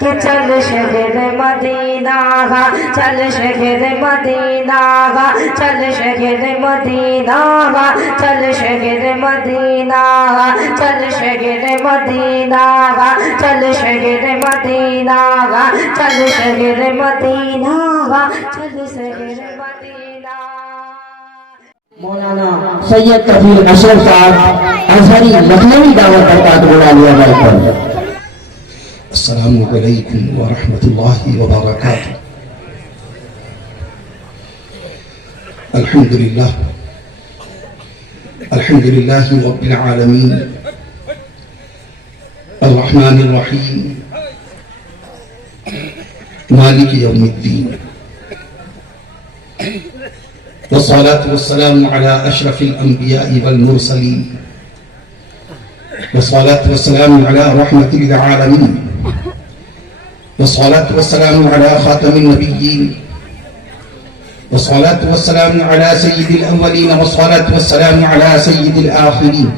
کہ چل شہر مدینہ گا، چل شہر مدینہ گا، چل شہر مدینہ گا، چل شہر مدینہ گا، چل شہر مدینہ گا، چل شہر مدینہ گا، چل شہر مدینہ گا، چل شہر مدینہ۔ مولانا سید کبیر اشرف صاحب ازہری لکھنوی دعوت برکات بلا لیا گیا پر۔ السلام علیکم ورحمۃ اللہ وبرکاتہ۔ الحمد للہ رب العالمین الرحمن الرحیم مالک یوم الدین، والصلاة والسلام على أشرف الأنبياء والمرسلين، والصلاة والسلام على رحمة للعالمين، والصلاة والسلام على خاتم النبيين، والصلاة والسلام على سيد الأولين، والصلاة والسلام على سيد الآخرين،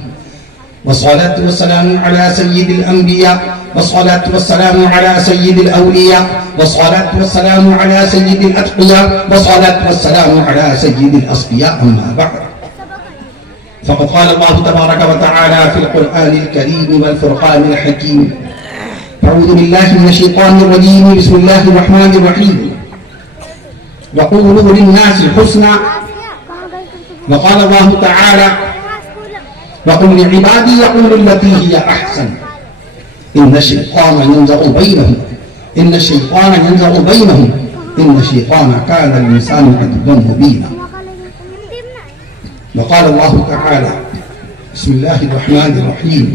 والصلاة والسلام على سيد الأنبياء، والصلاة والسلام على سيد الأولياء، والصلاة والسلام على سيد الأتقياء، والصلاة والسلام على سيد الأصفياء. أما بعد، فقد قال الله تبارك وتعالى في القرآن الكريم والفرقان الحكيم: أعوذ بالله من الشيطان الرجيم، بسم الله الرحمن الرحيم، وقولوا للناس حسنا. وقال الله تعالى: وقل لعبادي يقولوا التي هي أحسن إن الشيطان ينزغ بينهم إن الشيطان كان للإنسان عدوا مبينا. وقال الله تعالى: بسم الله الرحمن الرحيم،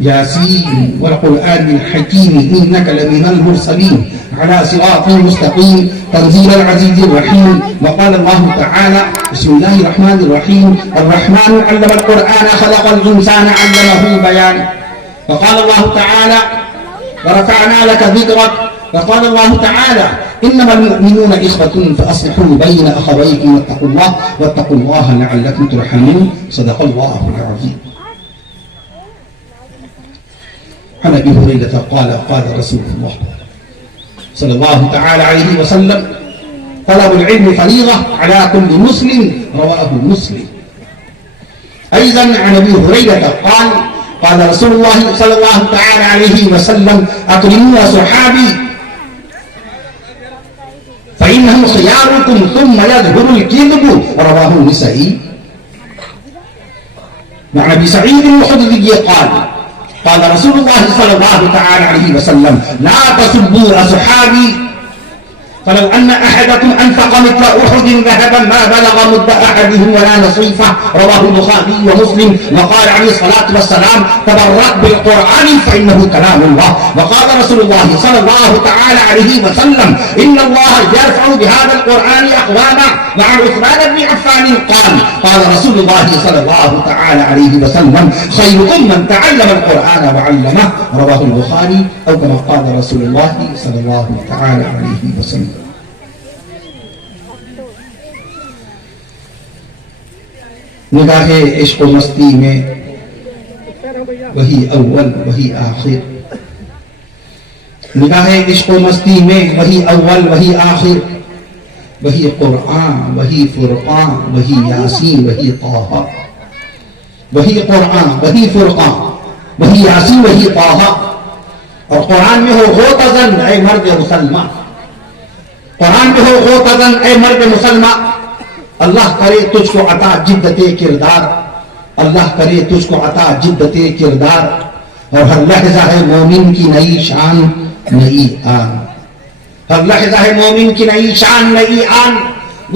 ياسين والقرآن الحكيم إنك لمن المرسلين على صراط مستقيم تنزيل العزيز الرحيم. وقال الله تعالى: بسم الله الرحمن الرحيم، الرحمن علم القرآن خلق الإنسان علمه البيان. وقال الله تعالى: ورفعنا لك ذكرك. وقال الله تعالى: إنما المؤمنون إخوة فأصلحوا بين أخويكم واتقوا الله لعلكم ترحمون. صدق الله العظيم. عن أبي هريرة قال: قال رسول الله صلى الله تعالى عليه وسلم: طلب العلم فريضة على كل مسلم. رواه مسلم. أيضا عن أبي هريرة قال: قال رسول الله صلى الله تعالى عليه وسلم: أكرموا صحابي فإنهم خياركم ثم يظهر الكذب. رواه النسائي. وعن أبي سعيد الخدري قال: قال رسول الله صلى الله تعالى عليه وسلم: لا تسبوا أصحابي فلو أن أحدكم أنفق مثل أحد ذهبا ما بلغ مد أحدهم ولا نصيفه. رواه البخاري ومسلم. وقال عليه الصلاة والسلام: تبرأ بالقرآن فإنه كلام الله. وقال رسول الله صلى الله تعالى عليه وسلم: إن الله يرفع بهذا القرآن أقواما. وعن عثمان بن عفان قال: قال رسول الله صلى الله تعالى عليه وسلم: خيركم من تعلم القرآن وعلمه. رواه البخاري. أو كما قال رسول الله صلى الله تعالى عليه وسلم. نگاہ عشق و مستی میں وہی اول وہی آخر، نگاہ عشق و مستی میں وہی اول وہی آخر، وہی قرآن وہی فرقان وہی یاسین وہی طہ، وہی قرآن وہی فرقان وہی یاسین وہی طہ۔ اور قرآن میں ہو غوطزن اے مرد مسلمان، قرآن میں ہو غوطزن اے مرد مسلمان، اللہ کرے تجھ کو عطا جدت کردار، اللہ کرے تجھ کو عطا جدت کردار، اور ہر لحظہ ہے مومن کی نئی شان نئی آن، ہر لحظہ ہے مومن کی نئی شان نئی آن۔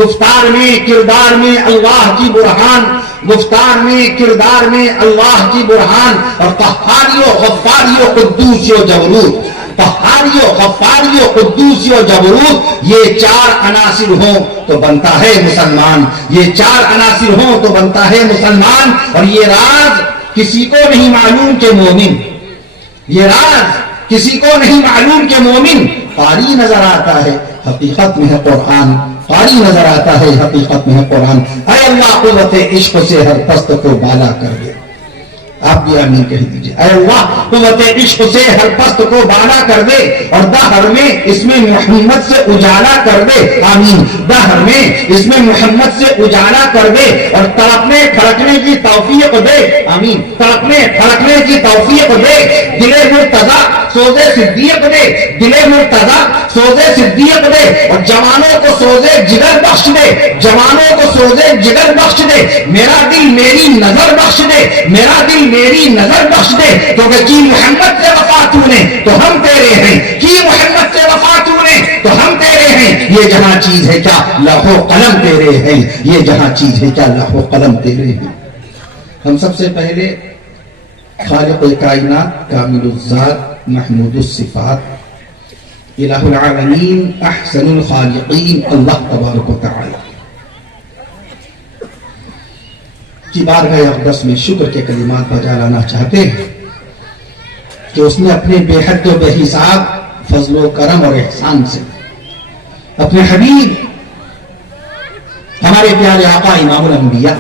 گفتار میں کردار میں اللہ کی برہان، گفتار میں کردار میں اللہ کی برہان، اور قہاری و غفاری و قدوسی و جبروت، قہاری و غفاری و قدوسی و جبروت، یہ چار عناصر ہوں تو بنتا ہے مسلمان، یہ چار عناصر ہوں تو بنتا ہے مسلمان۔ اور یہ راز کسی کو نہیں معلوم کہ مومن، یہ راز کسی کو نہیں معلوم کہ مومن قاری نظر آتا ہے حقیقت میں ہے قرآن، قاری نظر آتا ہے حقیقت میں ہے قرآن۔ اے اللہ قوت عشق سے ہر پست کو بالا کر دے، آپ بھی آمین کہہ دیجئے۔ اے اللہ قوت عشق سے ہر پست کو بالا کر دے اور دہر میں اس میں محمد سے اجالا کر دے، آمین۔ دہر میں اس میں محمد سے اجالا کر دے اور تڑپنے پھڑکنے کی توفیق دے، آمین۔ تڑپنے پھڑکنے کی توفیق دے، دل مرتضی سوز صدیق دے، دل مرتضی سوز صدیق دے اور جوانوں کو سوز جگر بخش دے، جوانوں کو سوز جگر بخش دے، میرا دل میری نظر بخش دے، میرا دل میری نظر بخش دے، کیونکہ کی محمد سے وفا تو نے تو ہم تیرے ہیں، کی محمد سے وفا تو نے تو ہم تیرے ہیں، یہ جہاں چیز ہے کیا لوح و قلم تیرے ہیں، یہ جہاں چیز ہے کیا لوح و قلم تیرے ہیں۔ ہم سب سے پہلے خالق کائنات کامل الذات محمود الصفات الہ العالمین احسن الخالقین اللہ تبارک و تعالی کی بارگاہ اقدس میں شکر کے کلمات بجا لانا چاہتے ہیں کہ اس نے اپنے بے حد و بے حساب فضل و کرم اور احسان سے اپنے حبیب ہمارے پیارے آقا امام الانبیاء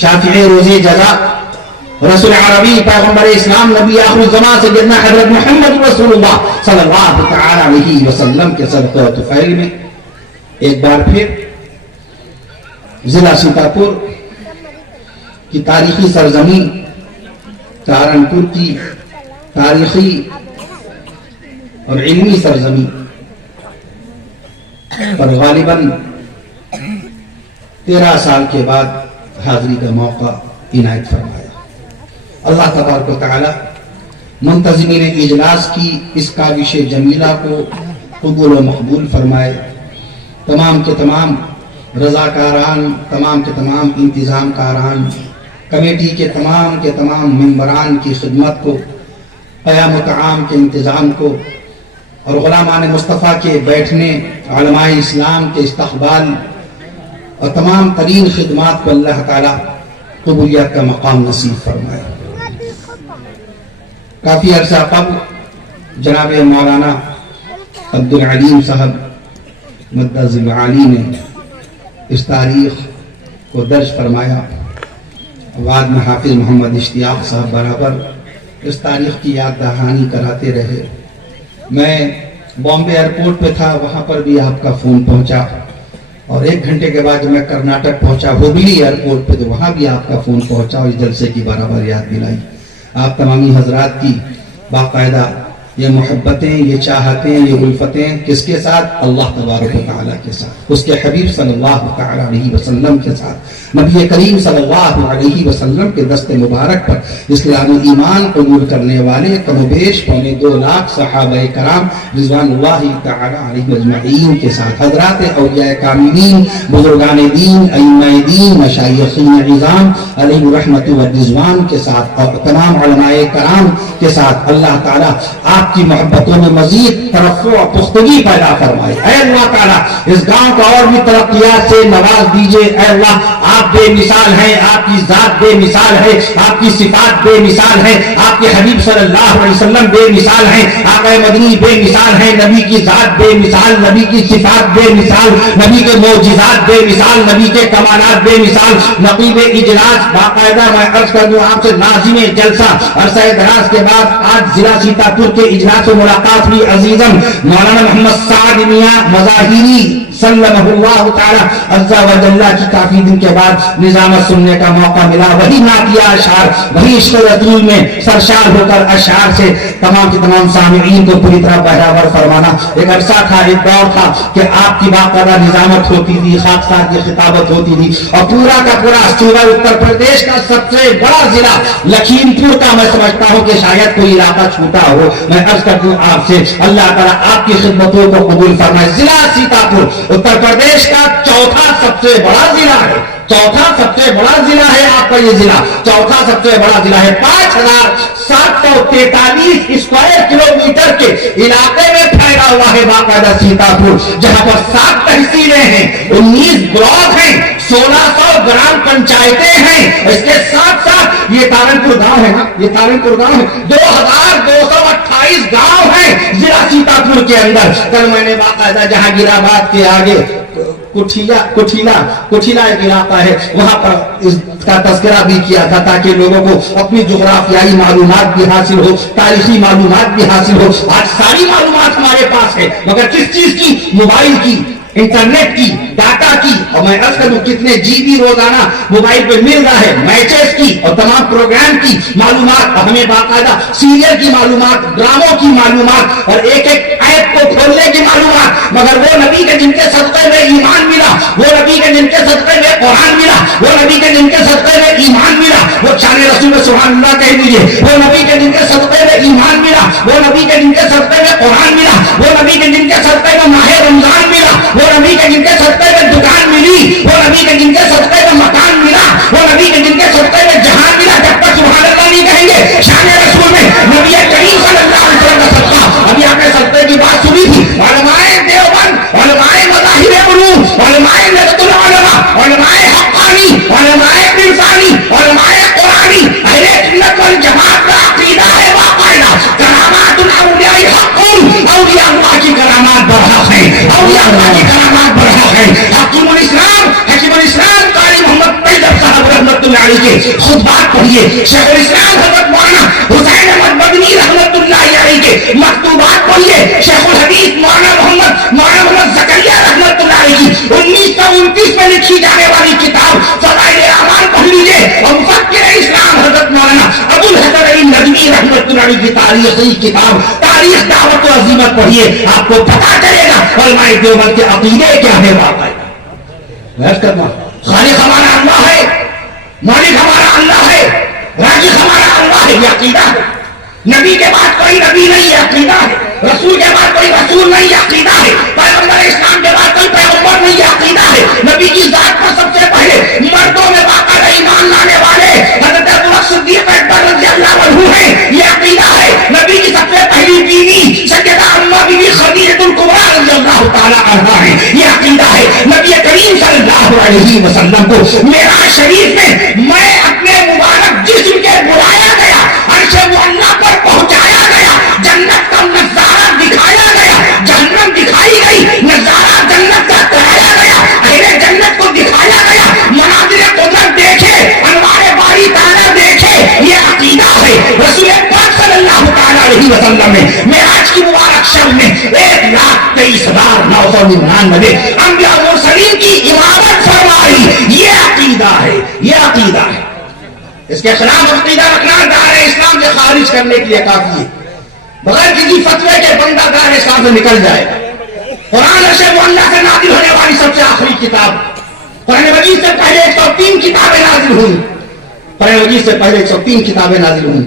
شافع روز جزا رسول عربی پیغمبر اسلام نبی آخر الزمان سیدنا حضرت محمد رسول اللہ صلی اللہ تعالی علیہ وسلم کے صدقہ و طفیل میں ایک بار پھر ضلع سیتاپور کی تاریخی سرزمین سہارنپور کی تاریخی اور علمی سرزمین پر غالباً 13 سال کے بعد حاضری کا موقع عنایت فرمایا۔ اللہ تبارک و تعالی منتظمین اجلاس کی اس کاوش جمیلہ کو قبول و مقبول فرمائے، تمام کے تمام رضاکاران، تمام کے تمام انتظام کاران، کمیٹی کے تمام ممبران کی خدمت کو، قیام و طعام کے انتظام کو اور غلامان مصطفیٰ کے بیٹھنے، علماء اسلام کے استقبال اور تمام ترین خدمات کو اللہ تعالیٰ قبولیت کا مقام نصیب فرمائے۔ کافی عرصہ قبل جناب مولانا عبدالعلیم صاحب مدہ ذل عالی نے اس تاریخ کو درج فرمایا، بعد میں حافظ محمد اشتیاق صاحب برابر اس تاریخ کی یاد دہانی کراتے رہے۔ میں بامبے ایئرپورٹ پہ تھا، وہاں پر بھی آپ کا فون پہنچا اور 1 گھنٹے کے بعد میں کرناٹک پہنچا ہوبلی ایئرپورٹ پہ، تو وہاں بھی آپ کا فون پہنچا اور اس جلسے کی برابر یاد دلائی۔ آپ تمامی حضرات کی باقاعدہ یہ محبتیں، یہ چاہتیں، یہ الفتیں کس کے ساتھ؟ اللہ تبارک و تعالیٰ کے ساتھ، اس کے حبیب صلی اللہ تعالیٰ علیہ وسلم کے ساتھ، نبی کریم صلی اللہ علیہ وسلم کے دست مبارک پر اسلام ایمان قبول کرنے والے کم و بیش 2.25 لاکھ صحابہ کرام رضوان اللہ تعالیٰ علیہ اجمعین کے ساتھ، حضرات اولیاء کاملین، بزرگان دین، ائمہ دین، مشایخین عظام علیہ رحمت و رضوان کے ساتھ اور تمام علماء کرام کے ساتھ اللہ تعالیٰ آپ کی محبتوں میں مزید ترفع و پختگی پیدا فرمائے۔ اے اللہ تعالیٰ اس گاؤں کو اور بھی ترقیات سے نواز دیجئے۔ اے اللہ آپ بے مثال ہیں، آپ کی ذات بے مثال ہے، آپ کی صفات بے مثال ہے، آپ کے حبیب صلی اللہ علیہ وسلم بے مثال ہیں، آقا مدنی بے مثال ہیں، نبی کی ذات بے مثال، نبی کی صفات بے مثال، نبی کے معجزات بے مثال، نبی کے کمالات بے مثال۔ نقیب اجلاس باقاعدہ میں عرض کر دوں آپ سے، ناظم جلسہ عرصہ دراز کے بعد آج ضلع سیتاپور کے اجلاس و ملاقات ہوئی عزیزم مولانا محمد سعد میاں مظاہری سلمہ اللہ تعالیٰ عز و جل کی کافی دن کے بعد نظامت سننے کا موقع ملا، وہی نعتیہ اشعار، وہی عشق رسول میں سرشار ہو کر اشعار سے تمام کے تمام سامعین کو پوری طرح بہراور فرمانا۔ ایک عرصہ تھا، ایک دور تھا کہ آپ کی باقاعدہ نظامت ہوتی تھی، خاکسار کی خطابت ہوتی تھی اور پورا کا پورا صوبہ اتر پردیش کا سب سے بڑا ضلع لکھیم پور کا میں سمجھتا ہوں کہ شاید کوئی علاقہ چھوٹا ہو، میں عرض کر دوں آپ سے اللہ تعالیٰ آپ کی خدمتوں کو قبول فرمائے۔ ضلع سیتاپور اتر پردیش کا چوتھا سب سے بڑا ضلع ہے، چوتھا سب سے بڑا ضلع ہے آپ کا یہ ضلع، چوتھا سب سے بڑا ضلع ہے۔ 5743 اسکوائر کلومیٹر کے علاقے میں پھیلا ہوا ہے باقاعدہ سیتاپور، جہاں پر 7 تحصیلیں ہیں، 19 بلاک ہیں، 1600 گرام پنچایتیں ہیں۔ اس کے ساتھ ساتھ یہ تارنپور گاؤں ہے نا، یہ تارنپور گاؤں ہے، 2228 گاؤں ہیں ضلع سیتاپور کے اندر۔ کل میں نے باقاعدہ جہانگیر آباد کے آگے کٹھیلا ایک علاقہ ہے، وہاں پر اس کا تذکرہ بھی کیا تھا تاکہ لوگوں کو اپنی جغرافیائی معلومات بھی حاصل ہو، تاریخی معلومات بھی حاصل ہو. آج ساری معلومات ہمارے پاس ہے، مگر کس چیز کی؟ موبائل کی، انٹرنیٹ کی، ڈاٹا کی. اور میں عرض کروں کتنے جی بی روزانہ موبائل پہ مل رہا ہے، میچز کی اور تمام پروگرام کی معلومات، اور ہمیں باقاعدہ سیریل کی معلومات، ڈراموں کی معلومات اور ایک ایک ایپ کو کھولنے کی معلومات. مگر وہ نبی کے جن کے صدقے میں ایمان ملا، وہ نبی کے جن کے صدقے میں قرآن ملا، وہ نبی کے جن کے صدقے میں ایمان ملا، وہ شان رسول میں سبحان اللہ کہہ دیجیے، وہ نبی کے جن کے صدقے میں ایمان ملا، وہ نبی کے جن کے صدقے میں قرآن ملا، وہ نبی کے جن کے صدقے میں ماہ رمضان ملا، وہ نبی کے جن کے صدقے میں دکان ملی، وہ نبی کے جن کے صدقے میں مکان ملا، وہ نبی کے جن کے صدقے میں جہان ملا. جب تک سبحان اللہ نہیں کہیں گے شان رسول میں نبی کریم صلی اللہ علیہ وسلم کا صدقہ. ابھی آپ نے صدقے کی بات سنی تھی. علماء دیوبند، علماء مذاہب علوم، علماء نظرۃ العلماء، علماء حقانی، علماء عرفانی، علماء قرآنی، اہل سنت والجماعت کا عقیدہ ہے باقاعدہ کرامات الاولیاء حق، اولیاء اللہ کی کرامات برحق ہیں، اولیاء اللہ کی کرامات برحق ہیں. حکیم الاسلام قاری محمد طیب صاحب رحمۃ اللہ علیہ کے خطبات پڑھیے، شیخ الاسلام حضرت مولانا حسین احمد مدنی رحمۃ اللہ علیہ کے مکتوبات پڑھیے، شیخ الحدیث مولانا محمد زکریا رحمۃ اللہ علیہ کی 1929 میں لکھی جانے والی کتاب فضائل اعمال پڑھ لیجیے، اور مفکر اسلام حضرت مولانا ابو الحسن علی ندوی رحمۃ اللہ علیہ کی تاریخی کتاب تاریخ دعوت و عظیمت پڑھیے، آپ کو پتہ چلے گا علماء دیوبند کے عقیدے کیا ہے. واقعی خالق ہمارا اللہ ہے، مالک ہمارا اللہ ہے، رازق ہمارا اللہ ہے، یہ عقیدہ ہے. نبی کے بعد کوئی نبی نہیں، یہ عقیدہ ہے. رسول کے بعد کوئی رسول نہیں، یہ عقیدہ ہے. پیغمبر اسلام کے بعد کوئی پیغمبر نہیں، یہ عقیدہ ہے. نبی کی ذات پر سب سے پہلے مردوں میں باقاعدہ ایمان لانے والے حضرت ابوبکر صدیق اکبر رضی اللہ عنہ ہیں، یہ عقیدہ ہے. نبی کی سب سے پہلی بیوی سیدہ امہ بیوی خدیجہ الکبریٰ رضی اللہ تعالی عنہا ہے، یہ عقیدہ ہے. نبی کریم صلی اللہ علیہ وسلم کو معراج شریف میں اپنے مبارک جسم کے بلایا گیا، عرش معلیٰ پر پہنچایا گیا، جنت کا نظارہ دکھایا گیا، جہنم دکھائی گئی، نظارہ جنت کا کرایا گیا، اہل جنت کو دکھایا گیا، مناظر قدرت دیکھے، انوار باری تعالیٰ دیکھے، یہ عقیدہ ہے. رسول پاک صلی اللہ تعالی علیہ وسلم نے معراج کی مبارک شب میں 1,23,999 انبیاء مرسلین کی امامت فرمائی. یہ عقیدہ ہے، یہ عقیدہ ہے. اس کے خلاف عقیدہ رکھنا دار اسلام سے خارج کرنے کے لیے کافی ہے. بغیر کسی فتوے کے بندہ دار اسلام سے نکل جائے. قرآن عرش معلیٰ سے نازل ہونے والی سب سے آخری کتاب، قرآن مجید سے پہلے 103 کتابیں نازل ہوئی، قرآن مجید سے پہلے 103 کتابیں نازل ہوئی.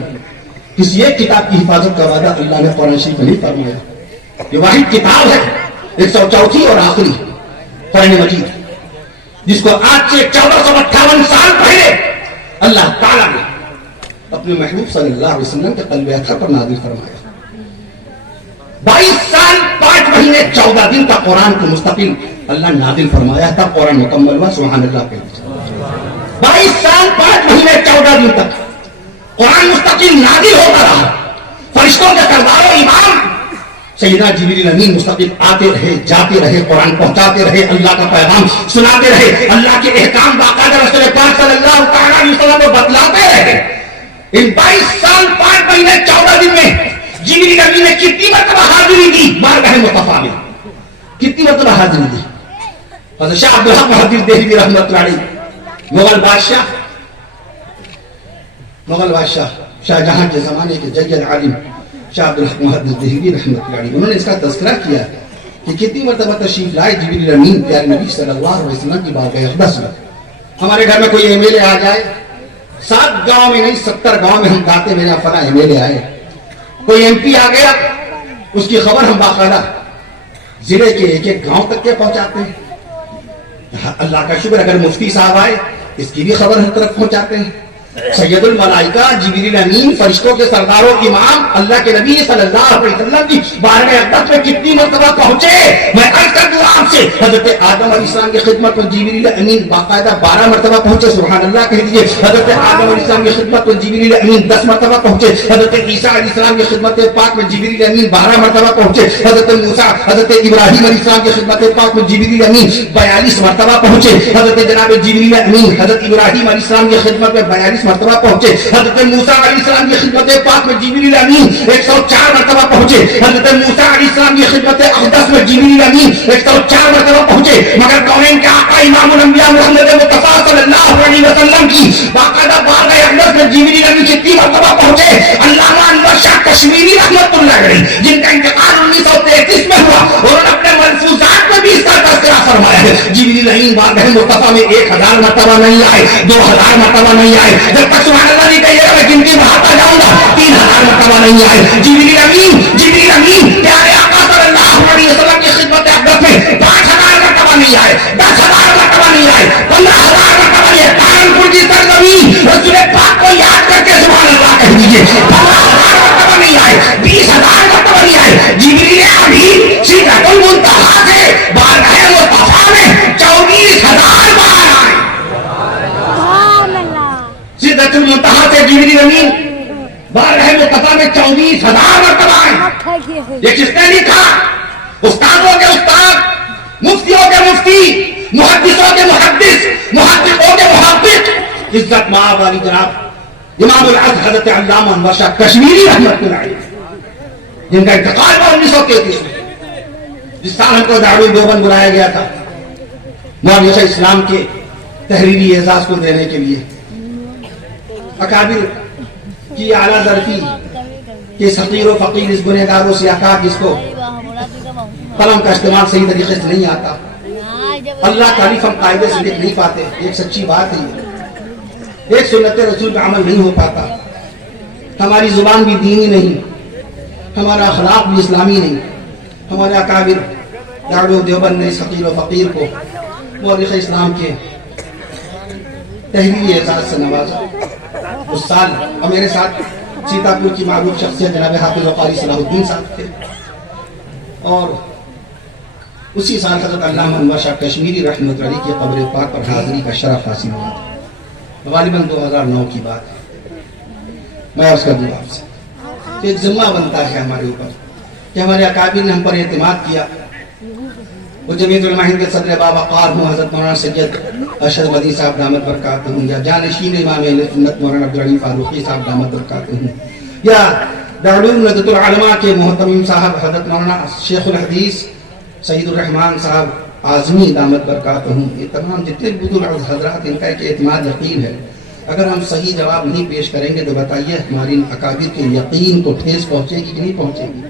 کسی ایک کتاب کی حفاظت کا وعدہ اللہ نے قرآن شریف میں نہیں فرمایا. یہ واحد کتاب ہے 104 اور آخری قرآن مجید، جس کو آج سے 1458 سال پہلے اللہ تعالیٰ نے اپنے محبوب صلی اللہ علیہ وسلم کے قلب اطہر پر نازل فرمایا. 22 سال 5 مہینے 14 دن کا قرآن کو مستقل اللہ نازل فرمایا، تب قرآن مکمل ہوا. سبحان اللہ کے 22 سال 5 مہینے 14 دن تک قرآن مستقل نازل ہوتا رہا. فرشتوں کے سردار و امام سیدنا جبریل امین مستقل آتے رہے، جاتے رہے، قرآن پہنچاتے رہے، اللہ کا پیغام سناتے رہے، اللہ کے احکام باقاعدہ رسول پاک صلی اللہ تعالیٰ علیہ وسلم کو بتلاتے رہے. ان 22 سال 5 مہینے 14 دن میں جبریل امین نے کتنی مرتبہ حاضری دی بارگاہ مصطفیٰ میں؟ کتنی مرتبہ حاضری دی؟ حضرت شاہ عبدالحق محدث دہلوی رحمۃ اللہ علیہ، مغل بادشاہ شاہ جہاں کے زمانے کے جید عالم شاہ عبدالحق محدث دہلوی رحمۃ اللہ علیہ، انہوں نے اس کا تذکرہ کیا کہ کتنی مرتبہ تشریف لائے جبریل امین پیارے نبی صلی اللہ علیہ وسلم کی بارگاہ اقدس میں. ہمارے گھر میں کوئی ایم ایل اے آ جائے، 7 گاؤں میں نہیں 70 گاؤں میں ہم گاتے میرے فلاں ایم ایل اے آئے. کوئی ایم پی آ گیا، اس کی خبر ہم باقاعدہ ضلع کے ایک ایک گاؤں تک کے پہنچاتے ہیں. اللہ کا شکر اگر مفتی صاحب آئے، اس کی بھی خبر ہر طرف پہنچاتے ہیں. سیدul ملائکہ جبریل امین فرشتوں کے سرداروں امام اللہ کے نبی صلی اللہ علیہ وسلم کی بارگاہ اقدس میں کتنی مرتبہ پہنچے؟ میں عرض کر دوں آپ سے، حضرت آدم علیہ السلام کی خدمت میں جبریل امین باقاعدہ 12 مرتبہ پہنچے، سبحان اللہ کہہ دیجیے۔ حضرت آدم علیہ السلام کی خدمت میں جبریل امین 10 مرتبہ پہنچے، حضرت عیسیٰ علیہ السلام کی خدمت پاک میں جبریل امین 12 مرتبہ پہنچے، حضرت موسیٰ حضرت ابراہیم علیہ السلام کی خدمت پاک میں جبریل امین 42 مرتبہ پہنچے، حضرت جناب جبریل امین حضرت ابراہیم علیہ السلام کی خدمت میں 42 مرتبہ پہنچے، حضرت موسیٰ علیہ السلام کی خدمت پاک میں جبریل امین 104 مرتبہ پہنچے، حضرت موسیٰ علیہ السلام کی خدمت اقدس میں جبریل امین 104 مرتبہ پہنچے، مگر کونین کے آقا امام الانبیاء محمد مصطفیٰ صلی اللہ علیہ وسلم کی باقاعدہ بارگاہ اقدس میں جبریل امین کتنی مرتبہ پہنچے؟ علامہ انور شاہ کشمیری رحمۃ اللہ علیہ جن کا انتقال 1933 میں ہوا، انہوں نے اپنے ملفوظات میں بھی اس کا تذکرہ فرمایا ہے۔ جبریل امین بارگاہ مصطفیٰ میں 1000 مرتبہ نہیں آئے، 2000 مرتبہ نہیں آئے، جب تک سبحان اللہ نہیں کہیے گا میں گنتی بڑھاتا جاؤں گا، 3000 مرتبہ نہیں آئے۔ جبریل امین پیارے آقا صلی اللہ علیہ وسلم کی خدمت اقدس میں 5000 مرتبہ نہیں آئے، 10,000 مرتبہ نہیں آئے، 15,000 مرتبہ نہیں آئے۔ کانپور کی سرزمین رسول پاک کو یاد کر کے سبحان اللہ کہہ دیجیے، 15,000 مرتبہ نہیں آئے، 20,000 مرتبہ نہیں آئے۔ جبریل امین سدرۃ المنتہا سے بارگاہ مصطفیٰ میں 24,000 بار آئے۔ سدرۃ المنتہا سے جبریل امین بارگاہ مصطفیٰ میں 24,000 مرتبہ آئے۔ یہ کس نے لکھا؟ استادوں کے استاد، مفتیوں کے مفتی، محدثوں کے محدث، محققوں کے محقق، عزت مآب والی جناب امام العز حضرت علامہ انور شاہ کشمیری رحمۃ اللہ علیہ جن کا انتقال ہوا 1933 میں، جس سال ہم کو دارالعلوم بلایا گیا تھا مولوی اسلام کے تحریری اعزاز کو دینے کے لیے۔ اکابر کی اعلیٰ ظرفی کہ حقیر و فقیر اس گنہگار و سیاکار جس کو قلم کا استعمال صحیح طریقے سے نہیں آتا، اللہ تعالیٰ ہم قاعدے سے لکھ نہیں پاتے، ایک سچی بات ہے، ایک سنت رسول کا عمل نہیں ہو پاتا، ہماری زبان بھی دینی نہیں، ہمارا اخلاق بھی اسلامی نہیں۔ ہمارے اکابر دارالعلوم دیوبند نے اس حقیر و فقیر کو مورخ اسلام کے تحریری اعزاز سے نوازا۔ اس سال اور میرے ساتھ سیتاپور کی معروف شخصیت جناب حافظ وقاری صلاح الدین صاحب تھے، اور اسی سال حضرت علامہ انور شاہ کشمیری رحمۃ اللہ علیہ کی قبر پاک پر حاضری کا شرف حاصل ہوا تھا، غالباً 2009 کی بات ہے۔ میں عرض کر دوں آپ سے کہ ایک ذمہ بنتا ہے ہمارے اوپر کہ ہمارے اکابر نے ہم پر اعتماد کیا۔ وہ جمعیت علماء ہند کے صدر باوقار ہوں حضرت مولانا سید ارشد مدنی صاحب دامت برکاتہم، یا جانشین امام اہل سنت مولانا عبدالعلیم فاروقی صاحب دامت برکاتہم، یا دارالعلوم ندوۃ العلماء کے محتمم صاحب حضرت مولانا شیخ الحدیث سعید الرحمان صاحب اعظمی دامت برکاتہم، یہ تمام جتنے بزرگ حضرات ان کا ایک اعتماد یقین ہے۔ اگر ہم صحیح جواب نہیں پیش کریں گے تو بتائیے ہماری اکابر کے یقین کو ٹھیس پہنچے گی کہ نہیں پہنچے گی؟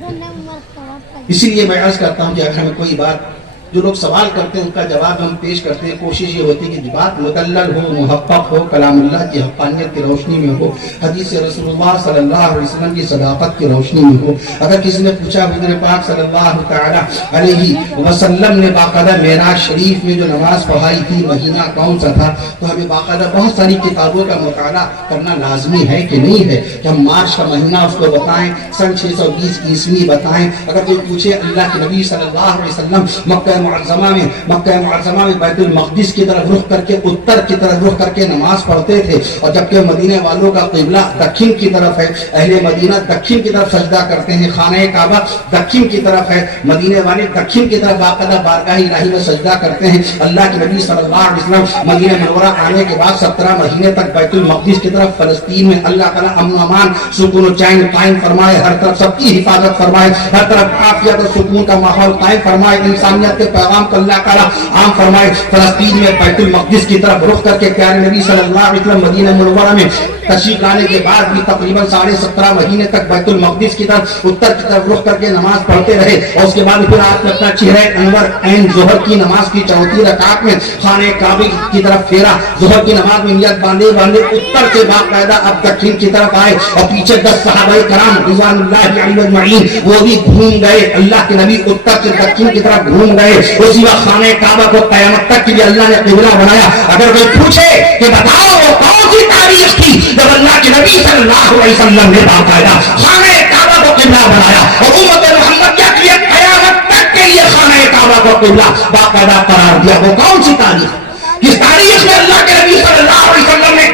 اسی لیے میں عرض کرتا ہوں کہ اگر ہمیں کوئی بات جو لوگ سوال کرتے ہیں ان کا جواب ہم پیش کرتے ہیں، کوشش یہ ہوتی ہے کہ بات مدلل ہو، محقق ہو، کلام اللہ کی حقانیت کی روشنی میں ہو، حدیث رسول اللہ صلی اللہ علیہ وسلم کی صداقت کی روشنی میں ہو۔ اگر کسی نے پوچھا حضور پاک صلی اللہ تعالی علیہ وسلم نے باقاعدہ معراج شریف میں جو نماز پڑھائی تھی مہینہ کون سا تھا، تو ہمیں باقاعدہ بہت ساری کتابوں کا مطالعہ کرنا لازمی ہے کہ نہیں ہے کہ ہم مارچ کا مہینہ اس کو بتائیں، سن 620 عیسوی بتائیں۔ اگر کوئی پوچھے اللہ کے نبی صلی اللہ علیہ وسلم مکہ معظمہ میں بیت المقدس کی طرف رخ کر کے اتر کی طرف رخ کر کے نماز پڑھتے تھے، اور جبکہ مدینے والوں کا قبلہ دکھن کی طرف ہے، اہل مدینہ دکھن کی طرف سجدہ کرتے ہیں، خانہ کعبہ دکھن کی طرف ہے، مدینے والے دکھن کی طرف باقاعدہ بارگاہ الہی میں سجدہ کرتے ہیں۔ اللہ کے نبی صلی اللہ علیہ وسلم مدینہ منورہ آنے کے بعد 17 مہینے تک بیت المقدس کی طرف فلسطین میں اللہ تعالیٰ امن و امان سکون و چین قائم فرمائے، ہر طرف سب کی حفاظت فرمائے، ہر طرف عافیت و سکون کا ماحول قائم فرمائے، انسانیت کے پیغام کو اللہ تعالیٰ عام فرمائے۔ فلسطین میں بیت المقدس کی طرف رخ کر کے پیارے نبی صلی اللہ علیہ وسلم مدینہ منورہ میں تشریف لانے کے بعد بھی تقریباً 17.5 مہینے تک بیت المقدس کی طرف اتر کی طرف رخ کر کے نماز پڑھتے رہے، اور اس کے بعد پھر آپ نے اپنا چہرہ انور عین ظہر کی نماز کی 34 رکعت میں خانہ کعبہ کی طرف پھیرا، ظہر کی نماز میں نیت باندھے اتر سے باقاعدہ اب دکھن کی طرف آئے، اور پیچھے 10 صحابہ کرام رضوان اللہ علیہم اجمعین وہ بھی گھوم گئے، اللہ کے نبی اتر سے دکھن کی طرف گھوم گئے۔ اسی وقت خانہ کعبہ کو قیامت تک کے لیے اللہ نے قبلہ بنایا۔ اگر کوئی پوچھے کہ بتاؤ وہ کون سی تاریخ تاریخ تھی جب اللہ کے نبی صلی اللہ علیہ وسلم نے باقاعدہ خانہ کعبہ کو قبلہ بنایا اور امت محمدیہ کے لیے قیامت تک کے لیے خانہ کعبہ کو قبلہ باقاعدہ قرار دیا. وہ کون سی تاریخ؟ کس تاریخ میں اللہ کے نبی صلی اللہ علیہ وسلم نے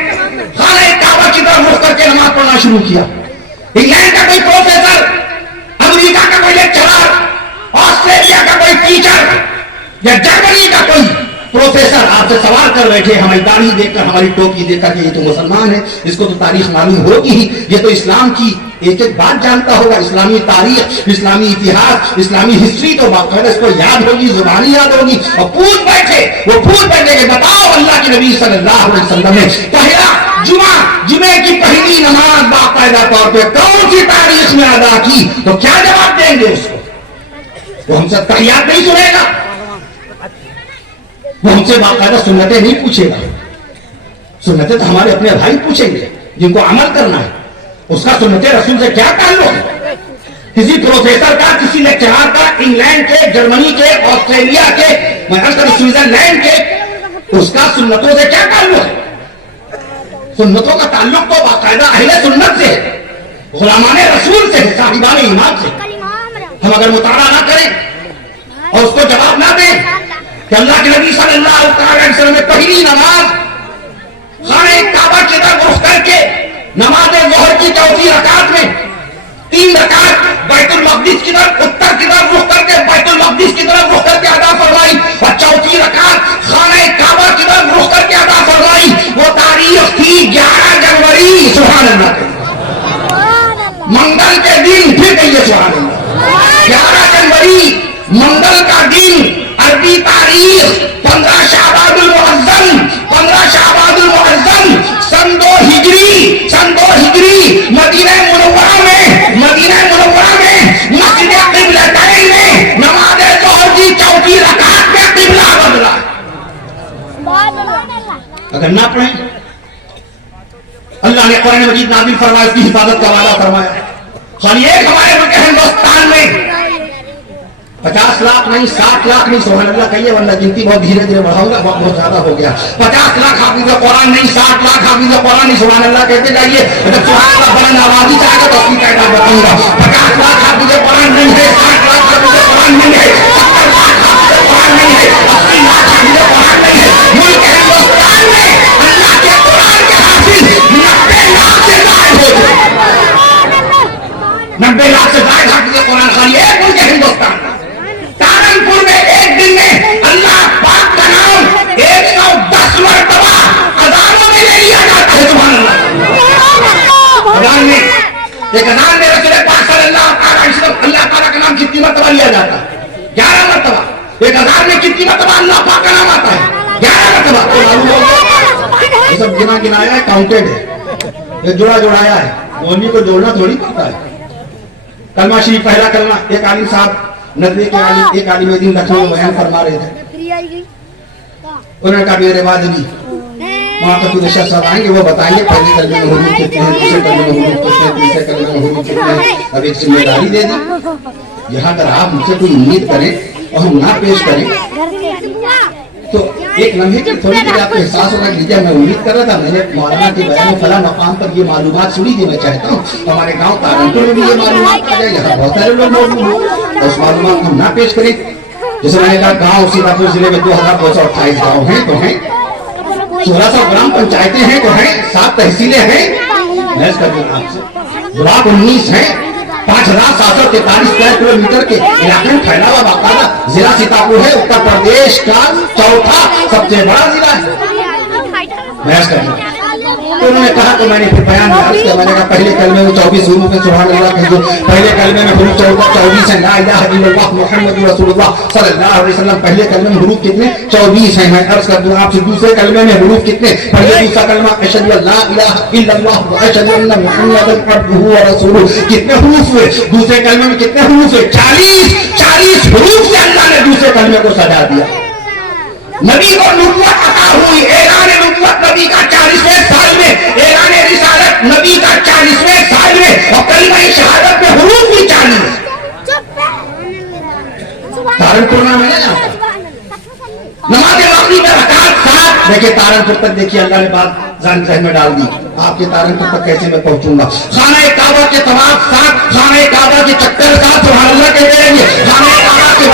خانہ کعبہ کی طرف رخ کر کے نماز پڑھنا شروع کیا؟ انگلینڈ کا کوئی پروفیسر، امریکہ کا کوئی لیکچرر، آسٹریلیا کا کوئی ٹیچر یا جرمنی کا کوئی پروفیسر آپ سے سوال کر بیٹھے ہماری داڑھی دیکھ کر، ہماری ٹوپی دیکھ کر کہ یہ تو مسلمان ہے، اس کو تو تاریخ معلوم ہوگی ہی، یہ تو اسلام کی ایک ایک بات جانتا ہوگا، اسلامی تاریخ، اسلامی اتہاس، اسلامی ہسٹری تو باقاعدہ اس کو یاد ہوگی، زبانی یاد ہوگی، اور پوچھ بیٹھے کہ بتاؤ اللہ کے نبی صلی اللہ علیہ وسلم نے پہلا جمعے کی پہلی نماز باقاعدہ طور پہ کون سی تاریخ میں ادا کی، تو کیا جواب دیں گے اس کو؟ وہ ہم سے تحیات نہیں سنے گا، وہ ہم سے باقاعدہ سنتیں نہیں پوچھے گا. سنتیں تو ہمارے اپنے بھائی پوچھیں گے جن کو عمل کرنا ہے. اس کا سنت رسول سے کیا تعلق ہے؟ کسی پروفیسر کا، کسی لیکچرر کا، انگلینڈ کے، جرمنی کے، آسٹریلیا کے، سوئٹزرلینڈ کے، اس کا سنتوں سے کیا تعلق ہے؟ سنتوں کا تعلق تو باقاعدہ اہل سنت سے ہے، غلامان رسول سے ہے، صاحبان ایمان سے. ہم اگر مطالعہ نہ کریں اور اس کو جواب نہ دیں کہ اللہ کے نبی صلی اللہ علیہ وسلم نے پہلی نماز خانہ کعبہ کی طرف رخ کر کے نماز ظہر کی چوتھی رکعت میں 3 رکعت بیت المقدس کی طرف، اتر کی طرف رخ کر کے بیت المقدس کی طرف رخ کر کے ادا فرمائی، اور چوتھی رکعت خانہ کعبہ کی طرف رخ کر کے ادا فرمائی. وہ تاریخ تھی 11 جنوری. سبحان اللہ. منگل کے دن، پھر کہیے سبحان اللہ، 11 جنوری منگل کا دن، عربی تاریخ 15 شعبان المعظم، 15 شعبان المعظم سن 2 ہجری مدینہ منورہ میں مسجد قبلتین میں نماز ظہر کی چوتھی رکعت میں قبلہ بدلا. اگر نہ پڑھیں، اللہ نے قرآن مجید نازل فرمایا، اس کی حفاظت کا وعدہ فرمایا. خالی ایک ہمارے ملک ہندوستان میں 50 لاکھ نہیں، 60 لاکھ نہیں، سبحان اللہ کہیے ورنہ گنتی بہت دھیرے دھیرے بڑھاؤں گا، بہت زیادہ ہو گیا. 50 لاکھ حافظ قرآن نہیں، 60 لاکھ حافظ قرآن نہیں، سبحان اللہ کہتے جائیے. جب سبحان اللہ بلند آوازی سے آگے تو اس کی تعداد بتاؤں گا. 50 لاکھ حافظ قرآن نہیں ہے، 60 لاکھ حافظ قرآن نہیں ہے، 70 لاکھ حافظ قرآن نہیں ہے، 80 لاکھ حافظ قرآن نہیں ہے. ملک ہندوستان میں اللہ کے قرآن کے حافظ 90 لاکھ سے زائد ہو گئے. 90 لاکھ سے زائد حافظ قرآن خالی ایک ملک ہندوستان. سہارنپور میں ایک دن میں اللہ پاک کا نام 110 مرتبہ اذانوں میں لے لیا جاتا ہے. سبحان اللہ. اذان میں ایک اذان میں رسول پاک صلی اللہ علیہ وسلم اللہ تعالیٰ کا نام کتنی مرتبہ لیا جاتا ہے؟ 11 مرتبہ. ایک اذان میں کتنی مرتبہ اللہ پاک کا نام آتا ہے؟ 11 مرتبہ. یہ سب گنایا ہے، کاؤنٹڈ ہے، یہ جوڑایا ہے. مولوی کو جوڑنا تھوڑی پڑتا ہے. کلمہ شریف پہلا کلمہ ایک عالم صاحب ندوے کے عالم، ایک عالم دین لکھنؤ میں بیان فرما رہے تھے. انہوں نے کہا میرے بعد بھی وہاں کا کوئی شخص صاحب آئیں گے، وہ بتائیے پہلے کلمے میں حروف کتنے ہیں، دوسرے کلمے میں حروف کتنے ہیں، تیسرے کلمے میں حروف کتنے ہیں. اب ایک ذمہ داری دے دی، یہاں اگر آپ مجھ سے کوئی امید کریں اور ہم نہ پیش کریں تو ایک لمحے کے تھوڑی دیر آپ کو احساس ہوگا کہ میں امید کر رہا تھا، میں نے مولانا کے بیان میں فلاں مقام پر یہ معلومات سنی تھی. میں چاہتا ہوں ہمارے گاؤں سہارنپور میں بھی یہ معلومات آ جائے، یہاں بہت سارے لوگ موجود ہیں، اس معلومات ہم نہ پیش کریں. جیسے میں نے کہا گاؤں سیتاپور ضلع میں 2228 گاؤں ہیں تو ہیں، 1600 گرام پنچایتیں ہیں تو ہیں، 7 تحصیلیں ہیں، میں کر دوں آپ سے بلاک 19 ہیں، 5743 اسکوائر کلومیٹر کے علاقے میں پھیلا ہوا باقاعدہ ضلع سیتاپور ہے. اتر پردیش کا 4تھا سب سے بڑا ضلع ہے. تو انہوں نے کہا کہ میں نے پھر بیان عرض کیا، میں نے کہا پہلے کلمے میں 24 حروف ہیں، سبحان اللہ کہہ دو. پہلے کلمے میں حروف 24 ہیں، لا الہ الا اللہ محمد رسول اللہ صلی اللہ علیہ وسلم. پہلے کلمے میں حروف کتنے؟ 24 ہیں. میں عرض کر دوں آپ سے دوسرے کلمے میں حروف کتنے؟ پہلے دوسرا کلمہ اشہد ان لا الہ الا اللہ واشہد ان محمد عبدہ ورسولہ، کتنے حروف ہوئے؟ دوسرے کلمے میں کتنے حروف ہوئے؟ 40 حروف سے اللہ نے دوسرے کلمے کو سجا دیا. نبی کو نبوت عطا ہوئی، اعلان نبوت نبی کا 40ویں سال میں، اعلان رسالت نبی کا 40ویں سال میں، اور کلمہ شہادت میں حروف بھی 40. سہارنپور میں نماز مغرب میں رکعت 7 دیکھیں تارنپور تک دیکھیے اللہ نے بات ذہن میں ڈال دی. آپ کے تارنپور تک کیسے میں پہنچوں گا؟ خانہ کعبہ کے طواف ساتھ، خانہ کعبہ کے چکر ساتھ، سبحان اللہ کہتے رہیے. خانہ کعبہ کے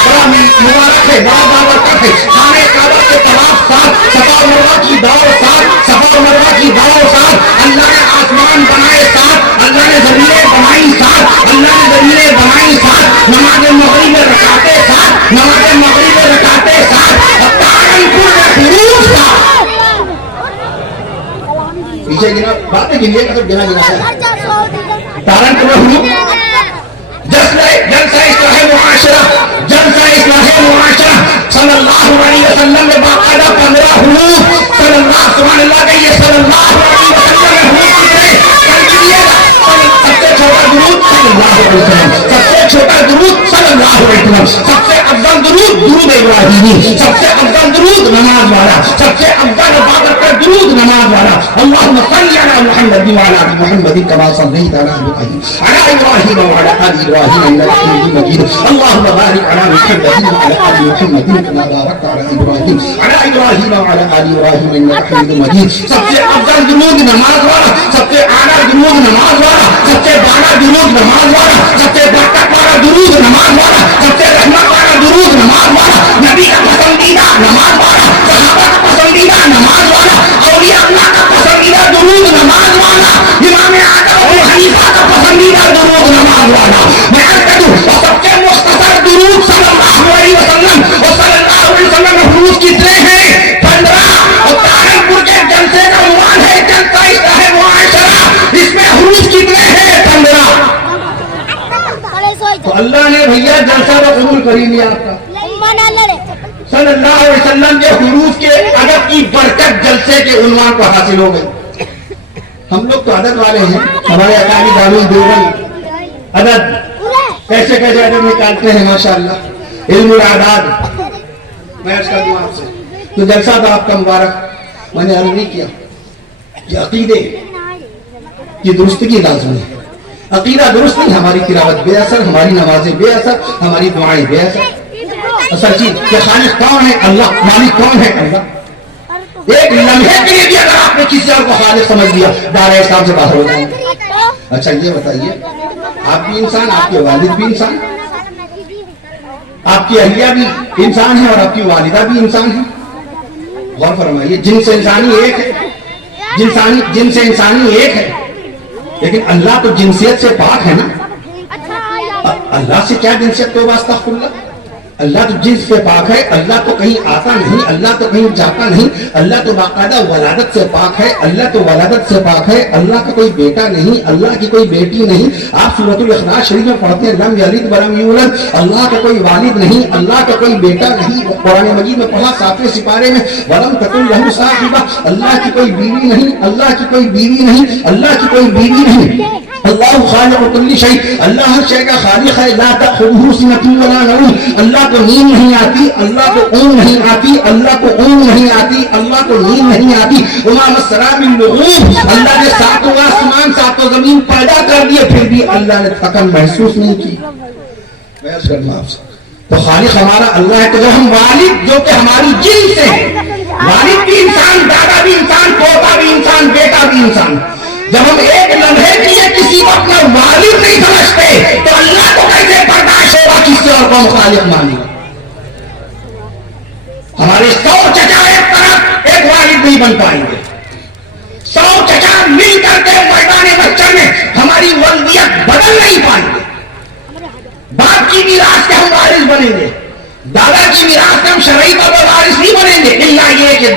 بڑا مبارک ہے، بڑا بابرکت ہے. خانہ کعبہ کے طواف ساتھ، صفا و مروہ کی دوڑ ساتھ، صفا و مروہ کی دوڑ ساتھ. اللہ نے آسمان بنائے ساتھ، اللہ نے زمینیں بنائی ساتھ، اللہ نے زمینیں بنائی ساتھ. نماز مغرب میں رکعتیں ساتھ، نماز مغرب میں رکعتیں ساتھ. تارنپور میں خروج تھا. پیچھے گنا باتیں گنیے کا سب گنا گنا ہے. تارنپور میں خروج، جلسہ اصلاح معاشرہ، جلسہ اصلاح معاشرہ صلی اللہ علیہ وسلم نے باقاعدہ 15 حروف صلی اللہ سبحان اللہ کہیے صلی اللہ علیہ وسلم نے حروف کتنے کر دیے گا. سب سے چھوٹا درود صلی اللہ علیہ وسلم، سب سے چھوٹا درود صلی اللہ علیہ وسلم، سب سے افضل درود درود ابراہیمی، سب سے افضل درود نماز والا، سب سے افضل عبادت کا درود نماز والا. اللهم صل على محمد وعلى ال محمد كما صليت على ابراهيم وعلى ال ابراهيم انك حميد مجيد. اللهم بارك على محمد وعلى ال محمد كما باركت على ابراهيم وعلى ال ابراهيم انك حميد مجيد. سب سے افضل درود نماز والا، سب سے اعلیٰ درود نماز والا، سب سے بالا درود نماز والا، سب سے برکت والا درود نماز والا، سب سے رحمت والا درود نماز والا، نبی کا پسندیدہ نماز والا، صحابہ کا پسندیدہ نماز والا، اولیاء اللہ کا پسندیدہ درود نماز والا، امام اعظم ابو حنیفہ کا پسندیدہ درود نماز والا. میں عرض کروں اور سب سے مختصر درود صلی اللہ علیہ وسلم، اور صلی اللہ علیہ وسلم میں حروف کتنے ہیں؟ 15. اور تارنپور کے جلسے کا عنوان ہے جلسہ اصلاح معاشرہ، اس میں حروف کتنے ہیں؟ 15. تو اللہ نے بھیا جلسہ تو قبول کر ہی لیا آپ کا. صلی اللہ علیہ وسلم کے حروف کے ادب کی برکت جلسے کے عنوان کو حاصل ہو گئی. ہم لوگ تو ادب والے ہیں، ہمارے اکابر دارال دیوبند ادب کیسے کیسے ادب نکالتے ہیں ماشاءاللہ. علم الاعداد میں عرض کر دوں آپ سے. تو جلسہ تو آپ کا مبارک. میں نے عرض نہیں کیا کہ عقیدے کی درستگی لازمی ہے. عقیدہ درست نہیں، ہماری تلاوت بے اثر، ہماری نمازیں بے اثر، ہماری دعائیں بے اثر. اصل چیز کہ خالق کون ہے؟ اللہ. مالک کون ہے؟ اللہ. ایک لمحے کے لیے بھی اگر آپ نے کسی اور کو خالق سمجھ لیا دائرہ اسلام سے باہر ہو جائیں گے. اچھا یہ بتائیے، آپ بھی انسان، آپ کے والد بھی انسان، آپ کی اہلیہ بھی انسان ہے اور آپ کی والدہ بھی انسان ہے. غور فرمائیے، جن سے انسانی ایک ہے، جن سے انسانی ایک ہے، لیکن اللہ تو جنسیت سے پاک ہے نا. اللہ سے کیا جنسیت کو واسطہ کھلا؟ اللہ تو جنس سے پاک ہے. اللہ تو کہیں آتا نہیں، اللہ تو کہیں جاتا نہیں. اللہ تو باقاعدہ ولادت سے پاک ہے. اللہ تو ولادت سے پاک ہے. اللہ کا کوئی بیٹا نہیں، اللہ کی کوئی بیٹی نہیں. آپ سورۃ الاخلاص شریف میں پڑھتے ہیں لم یلد ولم یولد. اللہ کا کوئی والد نہیں، اللہ کا کوئی بیٹا نہیں. قرآن مجید میں پڑھا 7ویں سپارے میں ولم تکن لہ صاحبہ. اللہ کی کوئی بیوی نہیں، اللہ کی کوئی بیوی نہیں، اللہ کی کوئی بیوی نہیں. اللہ خالق کل شیء، اللہ ہر شے کا خالق ہے. لا تأخذہ سنۃ ولا نوم. اللہ کو نیند نہیں آتی، اللہ کو اونگ نہیں آتی، اللہ کو اونگ نہیں آتی، اللہ کو نیند نہیں آتی. وما مسنا من لغوب. اللہ نے 7 آسمان 7 زمین پیدا کر دیے، پھر بھی اللہ نے تھکن محسوس نہیں کی. میں عرض کروں آپ سے، تو خالق ہمارا اللہ ہے. تو جب ہم والد جو کہ ہماری جن سے ہیں، والد بھی انسان، دادا بھی انسان، پوتا بھی انسان، بیٹا بھی انسان، جب ہم ایک لمحے کے لیے کسی کو اپنا والد نہیں سمجھتے تو اللہ کو کیسے برداشت ہوگا کسی اور کو خالق مانے؟ ہمارے 100 چچا ایک طرف ایک والد نہیں بن پائیں گے. 100 چچا مل کر کے میدان محشر میں ہماری ولدیت بدل نہیں پائیں گے. باپ کی میراث کے ہم وارث بنیں گے، دادا کی میراث کے ہم شرعی طور پر وارث نہیں بنیں گے. اللہ یہ کہ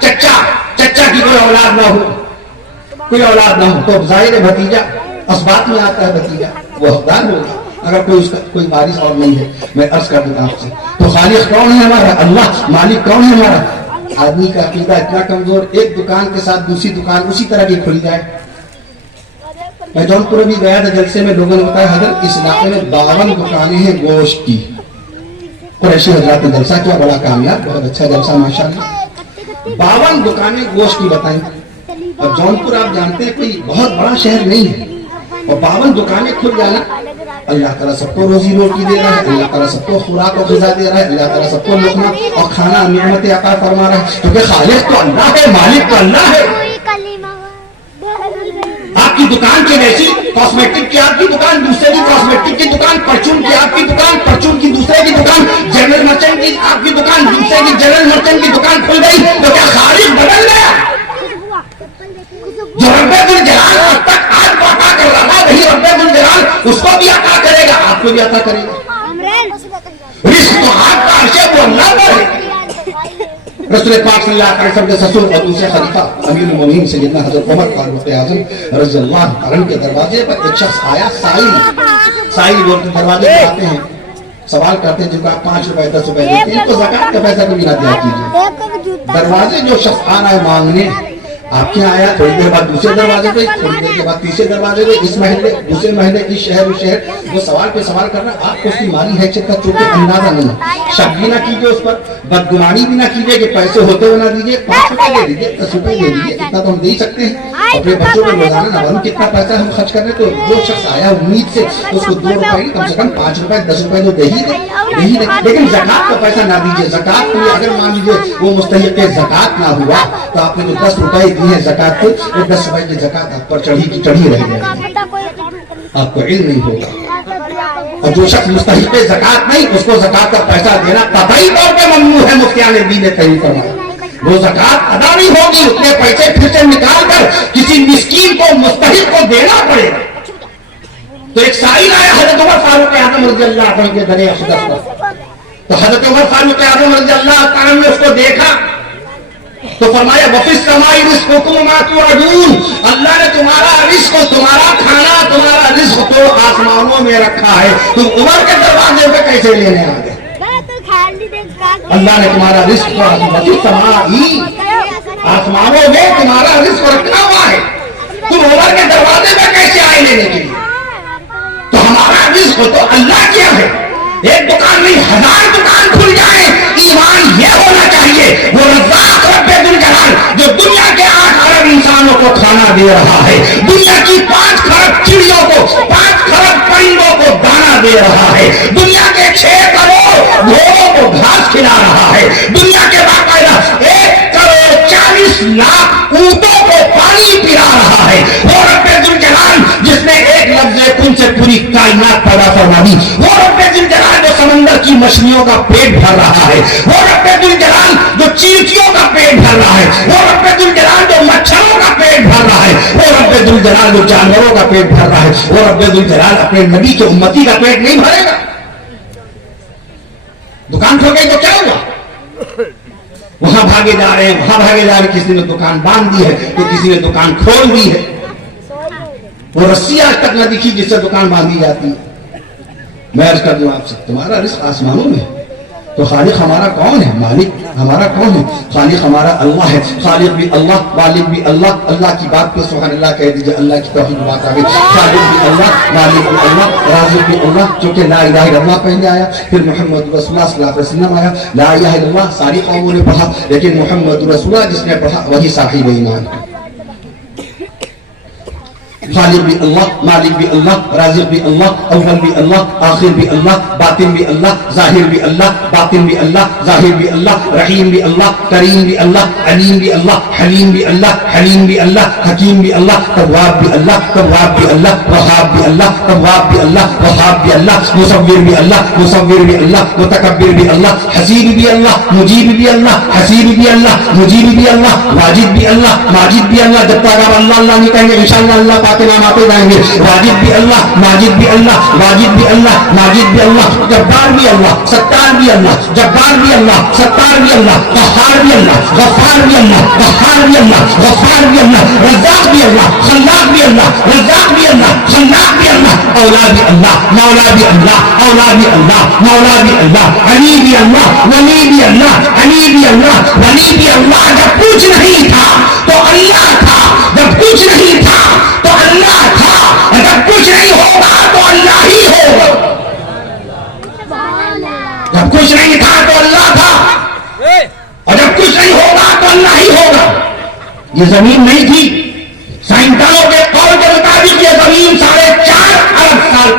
چچا کی کوئی اولاد نہ ہو، کوئی اولاد نہ ہو تو ظاہر بھتیجا اسبات میں آتا ہے، بھتیجا وہ حقدار ہوگا اگر کوئی وارث اور نہیں ہے. میں عرض کر دیتا آپ سے، تو خالق کون ہے ہمارا؟ اللہ. مالک کون ہے ہمارا؟ آدمی کا عقیدہ اتنا کمزور، ایک دکان کے ساتھ دوسری دکان اسی طرح کی کھل جائے. میں جونپور بھی گیا تھا جلسے میں، لوگوں نے بتایا حضرت اس علاقے میں 52 دکانیں ہیں گوشت کی. قریشی حضرات نے جلسہ کیا، بڑا کامیاب، بہت اچھا جلسہ ماشاءاللہ. 52 دکانیں گوشت کی بتائیں. اب جونپور آپ جانتے ہیں کوئی بہت بڑا شہر نہیں ہے، اور 52 دکانیں کھل جانا. اللہ تعالیٰ سب کو روزی روٹی دے رہا ہے, اللہ تعالیٰ سب کو خوراک و غذا دے رہا ہے, اللہ تعالیٰ سب کو لقمہ اور کھانا نعمت عطا فرما رہا ہے, کیونکہ خالق تو اللہ ہے, مالک تو اللہ ہے. آپ کی دکان کی ویسی, کاسمیٹک کی آپ کی دکان, دوسرے کی کاسمیٹک کی دکان, پرچون کی آپ کی دکان, پرچون کی دوسرے کی دکان, جنرل مرچنٹ کی آپ کی دکان, دوسرے کی جنرل مرچنٹ کی دکان کھل گئی, تو کیا خالق بدل گیا؟ جو رب الجلال اب تک آج کو عطا کر رہا تھا, وہی رب الجلال اس کو بھی عطا کرے گا, آپ کو بھی عطا کرے گا. رزق تو آپ کا عرش ہے, وہ اللہ کا ہے. رسول پاک صلی اللہ علیہ وسلم کے سسر اور دوسرے خلیفہ امیر المومنین سیدنا حضرت عمر فاروق اعظم رضی اللہ عنہ کے دروازے پر ایک شخص آیا, سائل بولتے دروازے پر آتے ہیں, سوال کرتے ہیں جن کو آپ 5 روپے 10 روپے دیتے ہیں, تو زکات کا پیسہ کبھی نہ دیا کیجیے. دروازے جو شخص آ رہا ہے مانگنے, آپ کے آیا, تھوڑی دیر بعد دوسرے دروازے پہ, تھوڑی دیر کے بعد تیسرے دروازے پہ, اس محلے دوسرے محلے, اس شہر وہ سوال پہ سوال کر رہا ہے. آپ کو اس کی مالی حیثیت کا چونکہ اندازہ نہیں ہے, شک بھی نہ کیجیے اس پر, بدگمانی بھی نہ کیجیے کہ پیسے ہوتے ہوئے نہ دیجیے. 5 روپے دے دیجیے, 10 روپے دے دیجیے, اتنا تو ہم دے ہی سکتے ہیں. اپنے بچوں کو روزانہ نہ معلوم کتنا پیسہ ہم خرچ کر رہے ہیں, تو جو شخص آیا امید سے اس کو 2 روپے کم سے کم 5 روپے 10 روپے تو دے ہی دے, لیکن زکات کا پیسہ نہ دیجیے. زکات کے لیے اگر مان لیجیے وہ مستحق زکات نہ ہوا, تو آپ نے جو 10 روپے دی ہے زکات کو, وہ 10 روپے کی زکات آپ پر چڑھی کی چڑھی رہ جائے گی, آپ کو علم نہیں ہوگا. اور جو شخص مستحق زکات نہیں, اس کو زکات کا پیسہ دینا قطعی طور پہ ممنوع ہے. مفتیان دین نے تعین فرمایا وہ زکات ادا نہیں ہوگی, اتنے پیسے پھر سے نکال کر کسی مسکین کو مستحق کو دینا پڑے گا. تو ایک سائل آیا حضرت عمر فاروق اعظم رضی اللہ عنہ کے درے اقدس پر, تو حضرت عمر فاروق اعظم رضی اللہ عنہ نے اس کو دیکھا تو فرمایا وفی السماء رزقکم وما توعدون, اللہ نے تمہارا رزق, تمہارا کھانا, تمہارا رزق تو آسمانوں میں رکھا ہے, تم عمر کے دروازے پہ کیسے لینے آ گئے؟ اللہ نے تمہارا رزق تو وفی السماء, آسمانوں میں تمہارا رزق رکھا ہوا ہے, تم عمر کے دروازے پہ کیسے آئے لینے کے لیے؟ تو ہمارا رزق تو اللہ کیا ہے, ایک دکان نہیں 1000 دکان کھل جائے, ایمان یہ ہونا چاہیے وہ رزاق رب ذوالجلال جو دنیا کے 8 ارب انسانوں کو کھانا دے رہا ہے, دنیا کی 5 کھرب چڑیوں کو, 5 کھرب پرندوں کو دانا دے رہا ہے, دنیا کے 6 کروڑ گھوڑوں کو گھاس کھلا رہا ہے, دنیا کے باقاعدہ 1 کروڑ 40 لاکھ اونٹوں کو پانی پلا رہا ہے, وہ رب ذوالجلال جس نے ایک لفظ کن سے پوری کائنات پیدا فرما دی, وہ رب ذوالجلال جو سمندر کی مچھلیوں کا پیٹ بھر رہا ہے, وہ رب ذوالجلال جو چیونٹیوں کا پیٹ بھر رہا ہے, وہ رب ذوالجلال جو مچھروں کا پیٹ بھر رہا ہے, وہ رب ذوالجلال جو جانوروں کا پیٹ بھر رہا ہے, وہ رب ذوالجلال اپنے نبی کے امتی کا پیٹ نہیں بھرے گا؟ دکان کھل گئی تو کیا ہوا؟ وہاں بھاگے جا رہے ہیں, وہاں بھاگے جا رہے ہیں, کسی نے دکان باندھ دی ہے تو کسی نے دکان کھول دی ہے. وہ رسی آج تک نہ دکھی جس سے دکان باندھی جاتی ہے. میں عرض کر دوں آپ سے, تمہارا رزق آسمانوں میں, تو خالق ہمارا کون ہے؟ مالک ہمارا کون ہے؟ خالق ہمارا اللہ ہے. خالق بھی اللہ, مالک بھی اللہ. اللہ کی بات پہ سبحان اللہ کہہ دیجئے, اللہ کی توحید بات آ گئی. خالق بھی اللہ, مالک بھی اللہ, رازق بھی اللہ, چونکہ لا الہ الا اللہ پہلے آیا, پھر محمد رسول اللہ صلی اللہ علیہ وسلم آیا. لا الہ الا اللہ ساری قوموں نے پڑھا, لیکن محمد رسول اللہ جس نے پڑھا وہی صاحب ایمان ہے. خالق بھی اللہ, مالک بھی اللہ, رازق بھی اللہ, اول بھی اللہ, آخر بھی اللہ, باطن بھی اللہ, ظاہر بھی اللہ, باطن بھی اللہ, ظاہر بھی اللہ, رحیم بھی اللہ, کریم بھی اللہ, علیم بھی اللہ, حلیم بھی اللہ, حلیم بھی اللہ, حکیم بھی اللہ, تواب بھی اللہ, تواب بھی اللہ, وہاب بھی اللہ, تواب بھی اللہ, وہاب بھی اللہ, مصور بھی اللہ, مصور بھی اللہ, متکبر بھی اللہ, حسیب بھی اللہ, مجیب بھی اللہ, حسیب بھی اللہ, مجیب بھی اللہ, واجد بھی اللہ, ماجد بھی اللہ. جب تک آپ اللہ اللہ نہیں کہیں گے انشاءاللہ اللہ کے نام آتے جائیں گے. واجد بھی اللہ, ماجد بھی اللہ, واجد بھی اللہ, ماجد بھی اللہ, جبار بھی اللہ, ستار بھی اللہ, جبار بھی اللہ, ستار بھی اللہ, قہار بھی اللہ, غفار بھی اللہ, قہار بھی اللہ, غفار بھی اللہ, رزاق بھی اللہ, خلاق بھی اللہ, رزاق بھی اللہ, خلاق بھی اللہ, اولا بھی اللہ, مولا بھی اللہ, اولا بھی اللہ, مولا بھی اللہ, علی بھی اللہ, ولی بھی اللہ, علی بھی اللہ, ولی بھی اللہ. جب کچھ نہیں تھا تو اللہ تھا, جب کچھ نہیں تھا تو اللہ تھا, جب کچھ نہیں ہوگا تو اللہ ہی ہوگا. جب کچھ نہیں تھا تو اللہ تھا, اور جب کچھ نہیں ہوگا تو اللہ ہی ہوگا. یہ زمین نہیں تھی, سائنسدانوں کے قول کے مطابق یہ زمین 3.5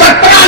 17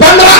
15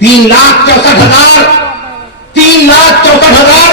3,64,000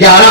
11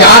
4।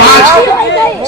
5।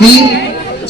3।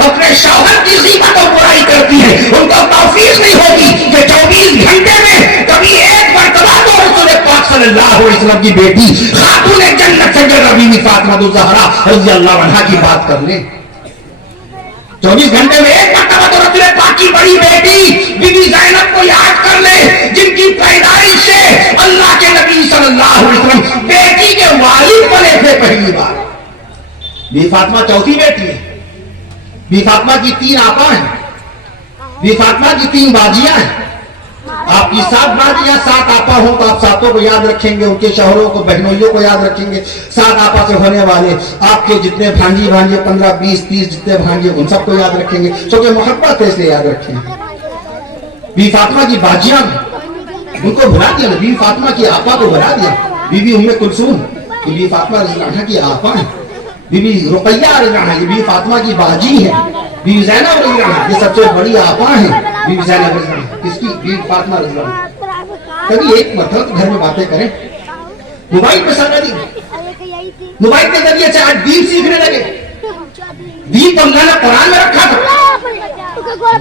اپنے شوہر کی غیبت اور برائی کرتی ہیں، ان کو توفیق نہیں ہوگی کہ 24 گھنٹے میں کبھی ایک مرتبہ تو رسول پاک صلی اللہ علیہ وسلم کی بیٹی خاتون جنت سیدہ بی بی فاطمہ الزہرا رضی اللہ عنہا کی بات کر لیں۔ 24 گھنٹے میں ایک مرتبہ تو رسول پاک کی بڑی بیٹی بی بی زینب کو یاد کر لیں، جن کی پیدائش سے اللہ کے نبی صلی اللہ علیہ وسلم بیٹی کے والد بنے تھے پہلی بار۔ بی فاطمہ چوتھی بیٹی ہے۔ بی فاطمہ کی 3 آپا ہیں، بی فاطمہ کی 3 باجیاں ہیں۔ آپ کی 7 باجیاں 7 آپا ہوں تو آپ ساتوں کو یاد رکھیں گے، ان کے شوہروں کو بہنوئیوں کو یاد رکھیں گے، 7 آپا سے ہونے والے آپ کے جتنے بھانجی 15 20 30 جتنے بھانجے ان سب کو یاد رکھیں گے، کیونکہ محبت ہے اس لیے یاد رکھیں گے۔ بی فاطمہ کی باجیاں ان کو بھلا دیا، بی فاطمہ کی آپا کو بھلا دیا، بی بی ام کلثوم بی فاطمہ رضی اللہ عنہا کی آپا ہیں، بی بی رقیہ رضی اللہ عنہا یہ بی فاطمہ کی باجی ہیں، بی بی زینب رضی اللہ عنہا یہ سب سے بڑی آپا ہیں، بی بی زینب رضی اللہ عنہا کس کی؟ بی فاطمہ رضی اللہ عنہا۔ کبھی ایک مرتبہ گھر میں باتیں کریں، موبائل پہ سارا دن موبائل کے ذریعے سے آج دین سیکھنے لگے۔ دین تو اللہ نے قرآن میں رکھا تھا،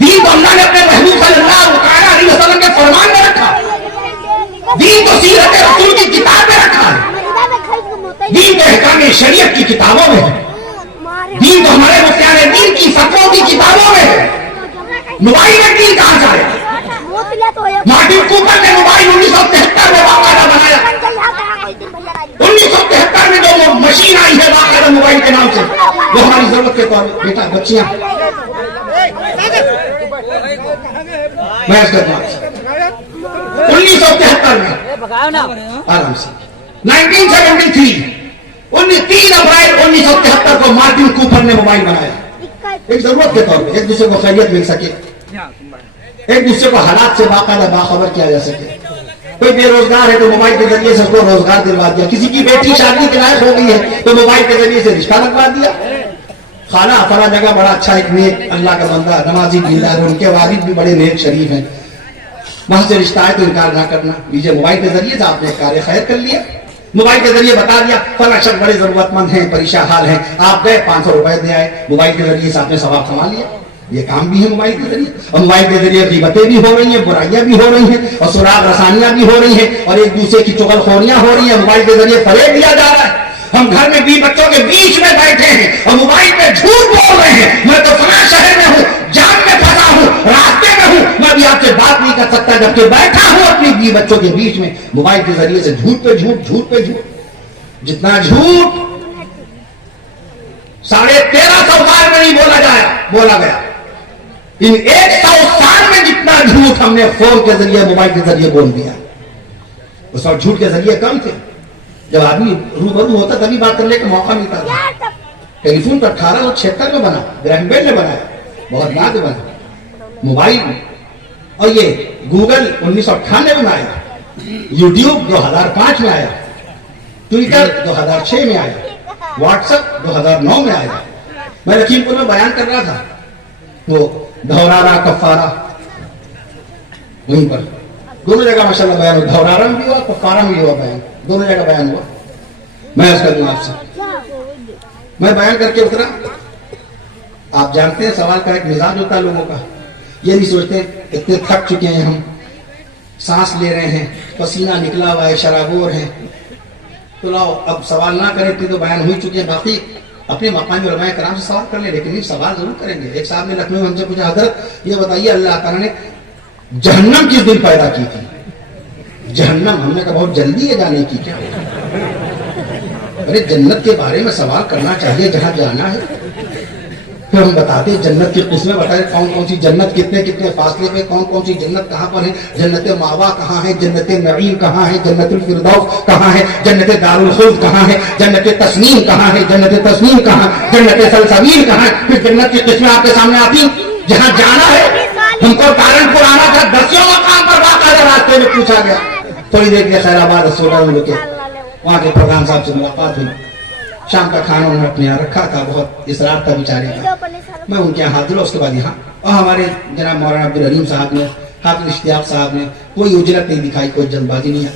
دین تو اللہ نے اپنے محبوب صلی اللہ علیہ وسلم کے فرمان میں رکھا، دین تو سیرت رسول کی کتاب میں رکھا ہے، دین تو احکام شریعت کی کتابوں میں ہے، دین تو ہمارے مفتیان دین کی فتووں کی کتابوں میں ہے۔ موبائل میں دین کہاں جائے؟ مارٹن کوپر نے موبائل 1973 میں باقاعدہ بنایا، 1973 میں جو مشین آئی ہے باقاعدہ موبائل کے نام سے، وہ ہماری ضرورت کے طور پر بیٹا بچیاں میں اس کا 1973 میں آرام سے 1973 3 اپریل 1973 کو مارٹن کوپر نے موبائل بنایا، ایک ضرورت کے طور پر ایک دوسرے کو خیریت مل سکے، ایک دوسرے کو حالات سے باقاعدہ باخبر کیا جا سکے۔ کوئی بے روزگار ہے تو موبائل کے ذریعے سے اس کو روزگار دلوا دیا، کسی کی بیٹی شادی کے لائق ہو گئی ہے تو موبائل کے ذریعے سے رشتہ لگوا دیا۔ خالہ فلاں جگہ بڑا اچھا ایک نیک اللہ کا بندہ نمازی دیندار ہے، ان کے والد بھی بڑے نیک شریف ہیں، وہاں سے رشتہ ہے تو انکار نہ کرنا۔ لیجیے موبائل کے ذریعے سے آپ نے کار خیر کر لیا، موبائل کے ذریعے بتا دیا فلاں شخص بڑے ضرورت مند ہیں، پریشان حال ہیں، آپ گئے 500 روپئے دے آئے، موبائل کے ذریعے سے آپ نے ثواب کما لیا۔ یہ کام بھی ہے موبائل کے ذریعے، اور موبائل کے ذریعے غیبتیں بھی ہو رہی ہیں، برائیاں بھی ہو رہی ہیں، اور سراغ رسانیاں بھی ہو رہی ہیں، اور ایک دوسرے کی چغل خوریاں ہو رہی ہیں، موبائل کے ذریعے فریب دیا جا رہا ہے۔ ہم گھر میں 20 بچوں کے بیچ میں بیٹھے ہیں اور موبائل پہ جھوٹ بول رہے ہیں، میں تو فلاں شہر میں ہوں، جام میں پھنسا ہوں، راستے میں ہوں، میں بھی آپ سے بات نہیں کر سکتا، جبکہ بیٹھا ہوں اپنی 20 بچوں کے بیچ میں، موبائل کے ذریعے سے جھوٹ پہ جھوٹ، جھوٹ پہ جھوٹ، جتنا جھوٹ 1350 سال میں نہیں بولا گیا، ان 100 سال میں جتنا جھوٹ ہم نے فون کے ذریعے موبائل کے ذریعے بول دیا۔ اس وقت جھوٹ کے ذریعے کم تھے، جب آدمی روبرو ہوتا تبھی بات کرنے کا موقع ملتا تھا۔ ٹیلی فون تو 1876 میں بنا، گراہم بیل نے بنایا، بہت بعد میں بنا۔ موبائل اور یہ گوگل 1998 میں آیا، یوٹیوب 2005 میں آیا، ٹویٹر 2006 میں آیا، واٹس ایپ 2009 میں آیا۔ میں لکھیم پور میں بیان کر رہا تھا، وہ دھورارا کفارہ وہیں پر دونوں جگہ ماشاءاللہ بیان ہوا، دھورارا میں بھی ہوا، کفارہ میں بھی ہوا بیان، دونوں جگہ بیان ہوا۔ میں اس کا دوں آپ سے، میں بیان کر کے اترا۔ آپ جانتے ہیں سوال کا ایک مزاج ہوتا ہے لوگوں کا، یہ نہیں سوچتے اتنے تھک چکے ہیں ہم، سانس لے رہے ہیں، پسینہ نکلا ہوا ہے، شرابور ہیں، تو لاؤ اب سوال نہ کریں تو بیان ہوئی چکے ہیں، باقی اپنے مقامی علماء کرام سے سوال کر لیں، لیکن یہ سوال ضرور کریں گے۔ ایک صاحب نے لکھنؤ ہم سے پوچھا، حضرت یہ بتائیے اللہ تعالیٰ نے جہنم کس دن پیدا کی تھی؟ جہنم، ہم نے کہا بہت جلدی ہے جانے کی کیا؟ ارے جنت کے بارے میں سوال کرنا چاہیے جہاں جانا ہے۔ پھر ہم بتاتے جنت کی قسمیں بتائیں، کون کون سی جنت کتنے کتنے فاصلے پہ، کون کون سی جنت کہاں پر ہے، جنت ماوا کہاں ہے، جنت نعیم کہاں ہے، جنت الفردوس کہاں ہے، جنت دارالخلد کہاں ہے، جنت تسنیم کہاں ہے، جنت تسنیم کہاں، جنت سلسبیل کہاں ہے۔ پھر جنت کی قسمیں آپ کے سامنے آتی، جہاں جانا ہے۔ ہم کو کارنپور آنا تھا، 10 مقام پر باقاعدہ راستے میں پوچھا گیا، تھوڑی دیر کے خیر آباد رسولہ میں رکے، وہاں کے پردھان صاحب سے ملاقات ہوئی، شام کا کھانا انہوں نے اپنے یہاں رکھا تھا، بہت اصرار تھا بیچارے کا، میں ان کے یہاں حاضر ہوں، اس کے بعد یہاں، اور ہمارے جناب مولانا عبدالعلیم صاحب نے حافظ اشتیاق صاحب نے کوئی اجرت نہیں دکھائی, کوئی جلدبازی نہیں,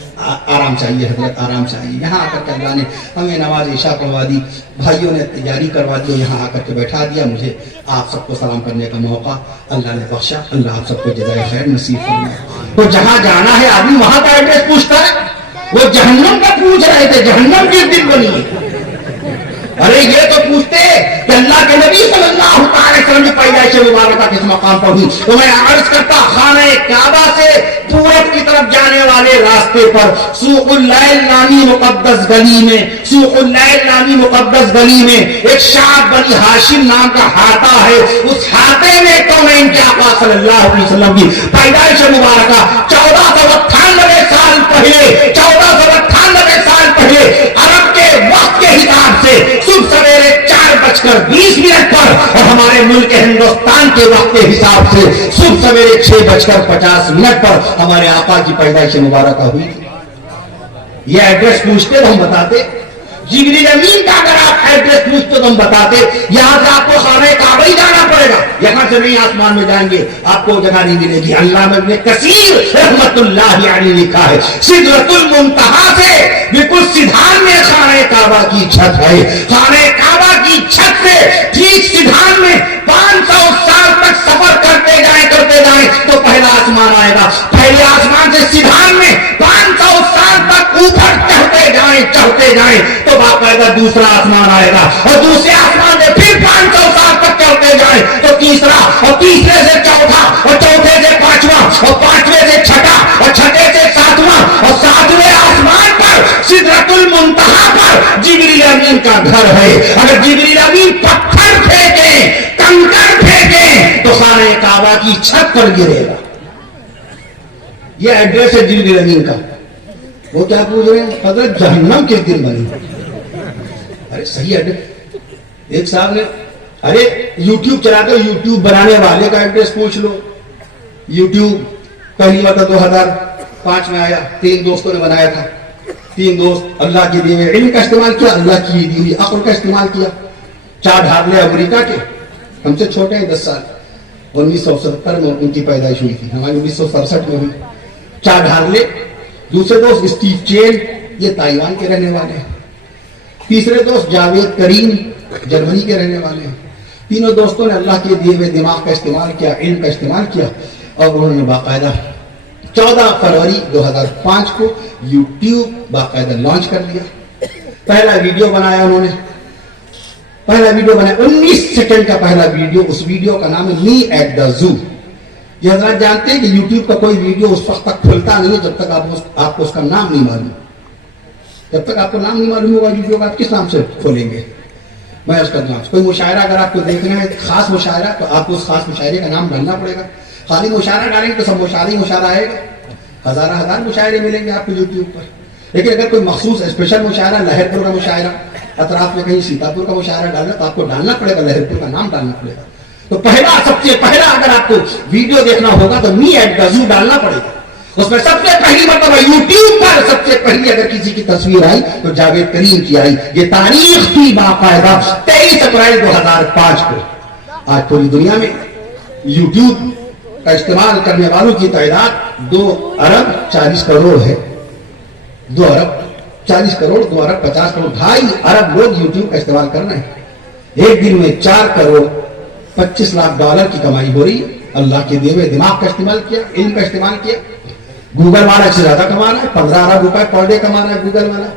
آرام چاہیے حضرت, آرام چاہیے. یہاں آ کر کے اللہ نے ہمیں نماز عشاء پڑھوا دی, بھائیوں نے تیاری کروا دی, یہاں آ کر کے بیٹھا دیا. مجھے آپ سب کو سلام کرنے کا موقع اللہ نے بخشا. اللہ آپ سب کو جزائے خیر نصیب فرمائے. تو جہاں جانا ہے آدمی وہاں کا ایڈریس پوچھتا ہے. وہ جہنم کا پوچھ رہے تھے, جہنم کس دن بنی ہے؟ ارے یہ تو پوچھتے کہ اللہ کے نبی صلی اللہ علیہ وسلم کی پیدائش مبارکہ کس مقام پر ہوئی. تو میں عرض کرتا, خانہ کعبہ سے پورب کی طرف جانے والے راستے پر سوق اللیل نامی مقدس گلی میں, سوق اللیل نامی مقدس گلی میں ایک شعب بنی ہاشم نام کا ہاتا ہے. اس ہاتے میں کونین کے آقا صلی اللہ علیہ وسلم کی پیدائش مبارکہ 1498 سال پہلے, 1498 سال پہلے عرب کے وقت کے حساب سے صبح سویرے 4:20 پر, اور ہمارے ملک ہندوستان کے وقت کے حساب سے صبح سویرے 6:50 پر ہمارے آقا کی پیدائش مبارکہ ہوئی تھی. یہ ایڈریس پوچھتے تو ہم بتاتے. جبریل امین کا اگر آپ ایڈریس پوچھتے تو ہم بتاتے. یہاں سے آپ کو خانہ کعبہ ہی جانا پڑے گا, یہاں سے نہیں آسمان میں جائیں گے, آپ کو جگہ نہیں ملے گی. علامہ ابن کثیر رحمت اللہ علیہ لکھا ہے, سدرۃ المنتہا سے بالکل سدھان میں خانہ کعبہ کی چھت ہے. خانہ کعبہ کی چھت سے ٹھیک سدھان میں 500 سال تک سفر کرتے جائیں تو پہلا آسمان آئے گا. پہلے آسمان سے سدھان میں 500 سال تک اوپر چڑھتے جائیں تو باقاعدہ دوسرا آسمان آئے گا, اور دوسرے آسمان سے پھر 500 سال تک چڑھتے جائیں تو تیسرا, اور تیسرے سے چوتھا, اور چوتھے سے پانچواں, اور پانچویں سے چھٹا, اور چھٹے سے ساتواں, اور ساتویں آسمان پر سدرۃ المنتہا پر جبریل امین کا گھر ہے. اگر جبریل امین پتھر پھینکیں, کنکر پھینکیں تو خانہ کعبہ کی چھت پر گرے گا. یہ ایڈریس ہے جبریل امین کا. وہ کیا پوچھ رہے ہیں, حضرت جہنم کس دن بنی؟ ارے صحیح ایڈریس. ایک صاحب نے, ارے یوٹیوب چلاتے ہو, یوٹیوب بنانے والے کا ایڈریس پوچھ لو. یوٹیوب پہلی مرتبہ 2005 میں آیا, 3 دوستوں نے بنایا تھا. 3 دوست اللہ کی دی ہوئی علم کا استعمال کیا, اللہ کی دی ہوئی عقل کا استعمال کیا. 4 ڈھارلے امریکہ کے, ہم سے چھوٹے ہیں 10 سال. 1970 میں ان کی پیدائش ہوئی تھی, ہماری 1967 میں ہوئی. 4 ڈھارلے. دوسرے دوست اسٹیو چین, یہ تائیوان کے رہنے والے ہیں. تیسرے دوست جاوید کریم, جرمنی کے رہنے والے ہیں. تینوں دوستوں نے اللہ کے دیے ہوئے دماغ کا استعمال کیا, علم کا استعمال کیا, اور انہوں نے باقاعدہ 14 فروری 2005 کو یوٹیوب باقاعدہ لانچ کر لیا. پہلا ویڈیو بنایا انہوں نے, پہلا ویڈیو بنایا 19 سیکنڈ کا پہلا ویڈیو. اس ویڈیو کا نام ہے می ایٹ دا زو. یہ حضرات جانتے ہیں کہ یوٹیوب کا کوئی ویڈیو اس وقت تک کھلتا نہیں ہے جب تک آپ کو اس کا نام نہیں معلوم. جب تک آپ کو نام نہیں معلوم ہوگا یوٹیوب آپ کس نام سے کھولیں گے. میں اس کا نام, کوئی مشاعرہ اگر آپ کو دیکھنا ہے, خاص مشاعرہ, تو آپ کو اس خاص مشاعرے کا نام ڈالنا پڑے گا. خالی مشاعرہ ڈالیں گے تو سب مشاعرہ آئے گا. ہزار مشاعرے ملیں گے آپ کو یوٹیوب پر. لیکن اگر کوئی مخصوص اسپیشل مشاعرہ, لہر پور کا مشاعرہ, اطراف میں کہیں سیتاپور کا مشاعرہ ڈالنا, تو آپ کو ڈالنا پڑے گا, لہر پور کا نام ڈالنا پڑے گا. تو سب سے پہلا اگر آپ کو ویڈیو دیکھنا ہوگا تو می ایٹ دا زو ڈالنا پڑے گا. اس میں سب سے پہلی مرتبہ یوٹیوب پر سب سے پہلی اگر کسی کی تصویر آئی تو جاوید کریم کی آئی. یہ تاریخ تھی باقاعدہ 23 اپریل 2005 کو. آج پوری دنیا میں یوٹیوب کا استعمال کرنے والوں کی تعداد 2 ارب 40 کروڑ ہے. 2 ارب 40 کروڑ, 2 ارب 50 کروڑ, 2.5 ارب لوگ یوٹیوب کا استعمال کر رہے ہیں. ایک دن میں 4 کروڑ 25 لاکھ ڈالر کی کمائی ہو رہی ہے. اللہ کے دیے ہوئے دماغ کا استعمال کیا, علم کا استعمال کیا. گوگل والا سے زیادہ کما رہا ہے, 15 ارب روپے پر ڈے کما رہا ہے گوگل والا.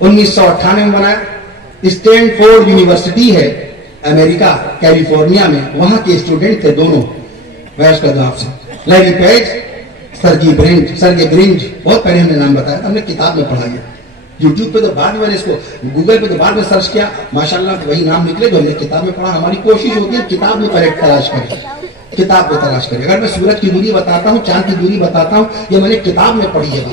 1998 میں بنایا. اسٹینڈ فورڈ یونیورسٹی ہے امریکہ کیلیفورنیا میں, وہاں کے اسٹوڈنٹ تھے دونوں. میں اس کا جواب سے لیری پیج, سرگی برنج, بہت پہلے ہم نے نام بتایا, ہم نے کتاب میں پڑھا ہے. یوٹیوب پہ تو بعد میں نے اس کو, گوگل پہ تو بعد میں سرچ کیا, ماشاءاللہ وہی نام نکلے جو ہم نے کتاب میں پڑھا. ہماری کوشش ہوتی ہے کتاب میں پہلے تلاش کریں, کتاب میں تلاش کریں. اگر میں سورج کی دوری بتاتا ہوں, چاند کی دوری بتاتا ہوں, یہ میں نے کتاب میں پڑھی ہے.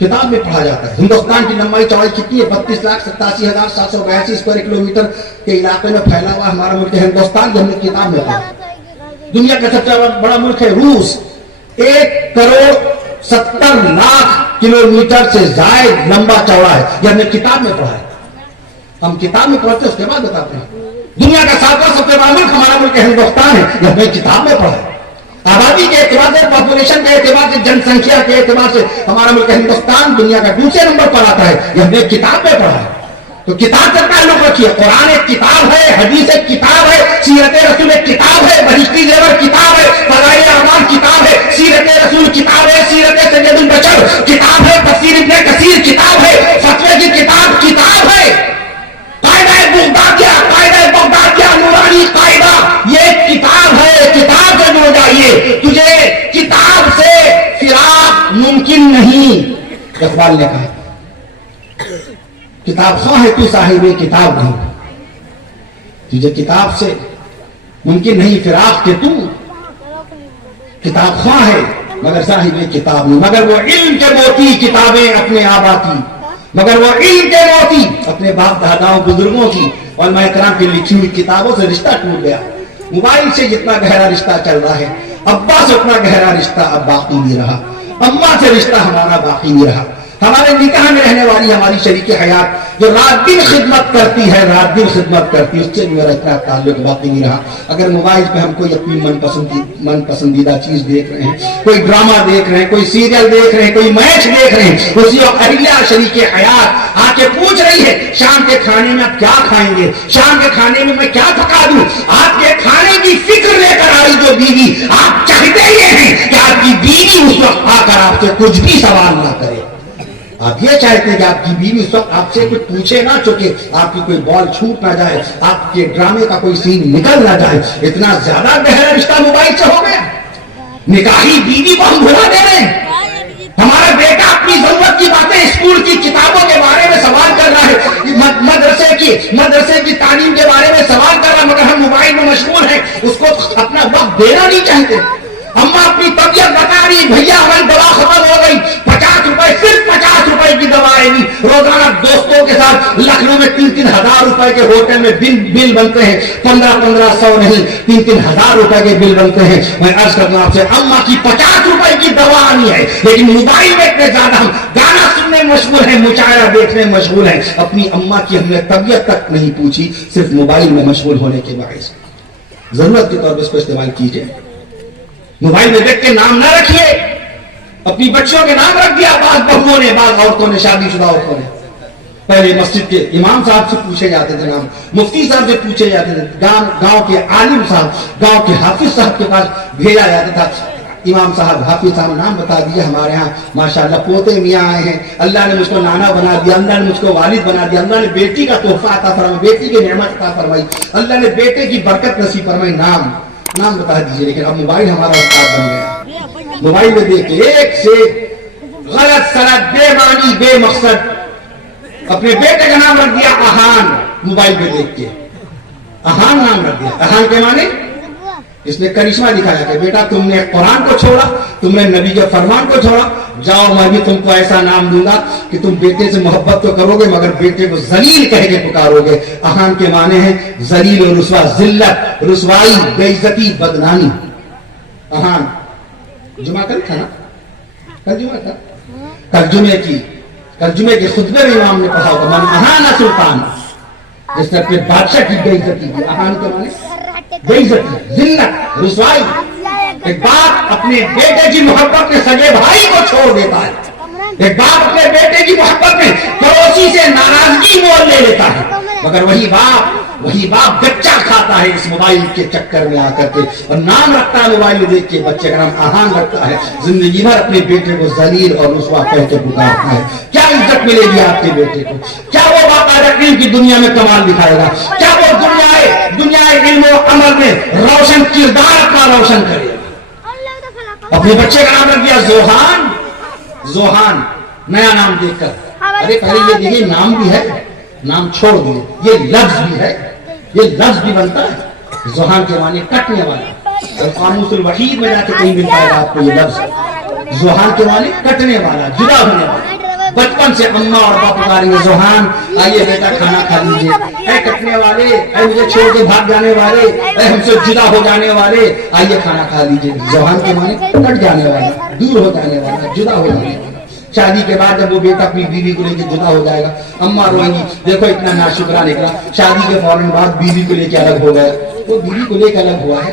کتاب میں پڑھا جاتا ہے. ہندوستان کی لمبائی چوڑائی کتنی ہے؟ 32,87,782 اسکوائر کلومیٹر کے علاقے میں پھیلا ہوا ہمارا ملک ہے ہندوستان, جو ہم نے کتاب میں پڑھا. دنیا کا سب سے بڑا ملک ہے روس, 1 کروڑ 70 لاکھ کلومیٹر سے زائد لمبا چوڑا ہے. یہ ہم نے کتاب میں پڑھا ہے. ہم کتاب میں پڑھتے ہیں, اس کے بعد بتاتے ہیں. دنیا کا 7واں سب سے بڑا ملک ہمارا ملک ہندوستان ہے, یہ ہم نے کتاب میں پڑھا ہے. آبادی کے اعتبار سے، پاپولیشن کے اعتبار سے، جن سنکھیا کے اعتبار سے ہمارا ملک ہندوستان دنیا کا دوسرے نمبر پر آتا ہے. یہ ہم نے کتاب میں پڑھا ہے. تو کتاب سے تعلق رکھیے. قرآن ایک کتاب ہے، حدیث ایک کتاب ہے، سیرت رسول ایک کتاب ہے، بہشتی زیور کتاب ہے، فضائل اعمال کتاب ہے، سیرت رسول کتاب ہے، سیرت سید البشر کتاب ہے، تفسیر ابن کثیر کتاب ہے، فتوے کی کتاب کتاب ہے. قاعدہ نورانی قاعدہ یہ ایک کتاب ہے. کتاب سے جڑ جائیے. تجھے کتاب سے فراق ممکن نہیں. اقبال نے کہا کتاب خواہ ہے تو صاحب کتاب نہیں. تجھے کتاب سے ممکن نہیں فراق کہ تو کتاب خواہ ہے مگر صاحب کتاب نہیں. مگر وہ علم کے موتی کتابیں اپنے آپ آتی، مگر وہ علم کے موتی اپنے باپ داداؤں بزرگوں کی علماء کرام کی لکھی ہوئی کتابوں سے رشتہ ٹوٹ گیا. موبائل سے جتنا گہرا رشتہ چل رہا ہے، ابا سے اتنا گہرا رشتہ اب باقی نہیں رہا. اماں سے رشتہ ہمارا باقی نہیں رہا. ہمارے نکاح میں رہنے والی ہماری شریک حیات جو رات دن خدمت کرتی ہے، رات دن خدمت کرتی ہے، اس سے میرا اتنا تعلق باقی نہیں رہا. اگر موبائل پہ ہم کوئی اپنی من پسندیدہ چیز دیکھ رہے ہیں، کوئی ڈرامہ دیکھ رہے ہیں، کوئی سیریل دیکھ رہے ہیں، کوئی میچ دیکھ رہے ہیں، اسی وقت اہلیہ شریک حیات آ کے پوچھ رہی ہے شام کے کھانے میں آپ کیا کھائیں گے، شام کے کھانے میں کیا پکا دوں. آپ کے کھانے کی فکر لے کر آئی جو بیوی، آپ چاہتے یہ ہیں کہ آپ کی بیوی اس وقت آ کر آپ سے کچھ بھی سوال نہ کرے. آپ یہ چاہتے ہیں کہ آپ کی بیوی اس وقت آپ سے کچھ پوچھے نہ چکے، آپ کی کوئی بال چھوٹ نہ جائے، آپ کے ڈرامے کا کوئی سین نکل نہ جائے. اتنا زیادہ گہرا رشتہ موبائل سے ہو گیا. نکاحی بیوی کو ہم بھلا دے رہے ہیں. ہمارا بیٹا اپنی ضرورت کی باتیں اسکول کی کتابوں کے بارے میں سوال کر رہا ہے، مدرسے کی تعلیم کے بارے میں سوال کر رہا ہے، مگر ہم موبائل میں مشغول ہیں. اس کو اپنا وقت دینا نہیں چاہتے. اماں اپنی طبیعت بتا رہی، بھیا ہماری دوا ختم ہو گئی، 50 روپے، صرف 50 روپے کی دوا آئے گی. روزانہ دوستوں کے ساتھ لکھنؤ میں 3,000 روپے کے ہوٹل میں بل بنتے ہیں. 1500 نہیں، 3,000 روپے کے بل بنتے ہیں. میں عرض کرتا ہوں آپ سے، اماں کی 50 روپے کی دوا آنی ہے، لیکن موبائل میں اتنے زیادہ ہم گانا سننے مشغول ہیں، مشاعرہ دیکھنے مشغول ہیں. اپنی اماں کی ہم نے طبیعت تک نہیں پوچھی، صرف موبائل میں مشغول ہونے کے باعث. ضرورت کے طور پر اس کو استعمال کیجیے. موبائل میں دیکھ کے نام نہ رکھیے. اپنی بچیوں کے نام رکھ دیا بعض بہوؤں نے، بعض عورتوں نے، شادی شدہ عورتوں نے. پہلے مسجد کے امام صاحب سے پوچھے جاتے تھے نام، مفتی صاحب سے پوچھے جاتے تھے، گاؤں کے عالم صاحب، گاؤں کے حافظ صاحب کے پاس بھیجا جاتا تھا. امام صاحب، حافظ صاحب نام بتا دیے، ہمارے ہاں ماشاءاللہ پوتے میاں آئے ہیں، اللہ نے مجھ کو نانا بنا دیا، اللہ نے مجھ کو والد بنا دیا، اللہ نے بیٹی کا تحفہ عطا فرمایا، بیٹی کی نعمت عطا فرمائی، اللہ نے بیٹے کی برکت نصیب فرمائی. نام بتا دیجئے. لیکن اب موبائل ہمارا استاد بن گیا. موبائل میں دیکھ کے ایک سے غلط سلط، بے معنی، بے مقصد اپنے بیٹے کا نام رکھ دیا اہان. موبائل پہ دیکھ کے اہان نام رکھ دیا. اہان کے معنی اس نے کرشمہ دکھایا کہ بیٹا تم نے قرآن کو چھوڑا، تم نے نبی کے فرمان کو چھوڑا، جاؤ میں بھی تم کو ایسا نام دوں گا کہ تم بیٹے سے محبت تو کرو گے مگر بیٹے کو ذلیل کہہ کے پکارو گے. اہان کے معنی ہے ذلیل و رسوا، ذلت، رسوائی، بے عزتی، بدنامی. اہان جمعہ کل تھا نا، کل جمعہ تھا. کل جمعے کے خطبے میں امام نے پڑھا ہوگا من اہان سلطان، جس نے اپنے بادشاہ کی بے عزتی کی. اہان کے معنی بے عزتی، ذلت، رسوائی. ایک باپ اپنے بیٹے کی محبت میں سگے بھائی کو چھوڑ دیتا ہے. ایک باپ اپنے بیٹے کی محبت میں پڑوسی سے ناراضگی مول لے لیتا ہے، مگر وہی باپ بچہ کھاتا ہے اس موبائل کے چکر میں آ کر کے، اور نام رکھتا ہے موبائل میں دیکھ کے، بچے کا نام اہان رکھتا ہے. زندگی بھر اپنے بیٹے کو ذلیل اور رسوا کہہ کے پکارتا ہے. کیا عزت ملے گی آپ کے بیٹے کو؟ کیا وہ باقاعدہ علم کی دنیا میں کمال دکھائے گا؟ کیا وہ دنیا علم و عمل میں روشن کردار اپنا روشن کرے؟ اپنے بچے کا نام رکھ دیا زوہان، نیا نام دیکھ کر. ارے پہلے یہ دیکھیے نام بھی ہے، نام چھوڑ دیے، یہ لفظ بھی ہے، یہ لفظ بھی بنتا ہے. زوہان کے معنی کٹنے والا. قاموس الوحید میں جا کے کہیں ملتا ہے آپ کو یہ لفظ. زوہان کے معنی کٹنے والا، جدا ہونے والا. بچپن سے اماں اور ابا پکاریں گے زوہان، آئیے بیٹا کھانا کھا لیجیے. اے کٹنے والے، اے مجھے چھوڑ کے بھاگ جانے والے، اے ہم سے جدا ہو جانے والے، آئیے کھانا کھا لیجیے. زوہان کے معنی کٹ جانے والا، دور ہو جانے والا، جدا ہو جانے والا. شادی کے بعد جب وہ بیٹا اپنی بیوی کو لے کے جدا ہو جائے گا، اماں روئیں گی، دیکھو اتنا ناشکرا نکلا، شادی کے فوراً بعد بیوی کو لے کے الگ ہو گیا. وہ بیوی کو لے کے الگ ہوا ہے،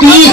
30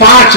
5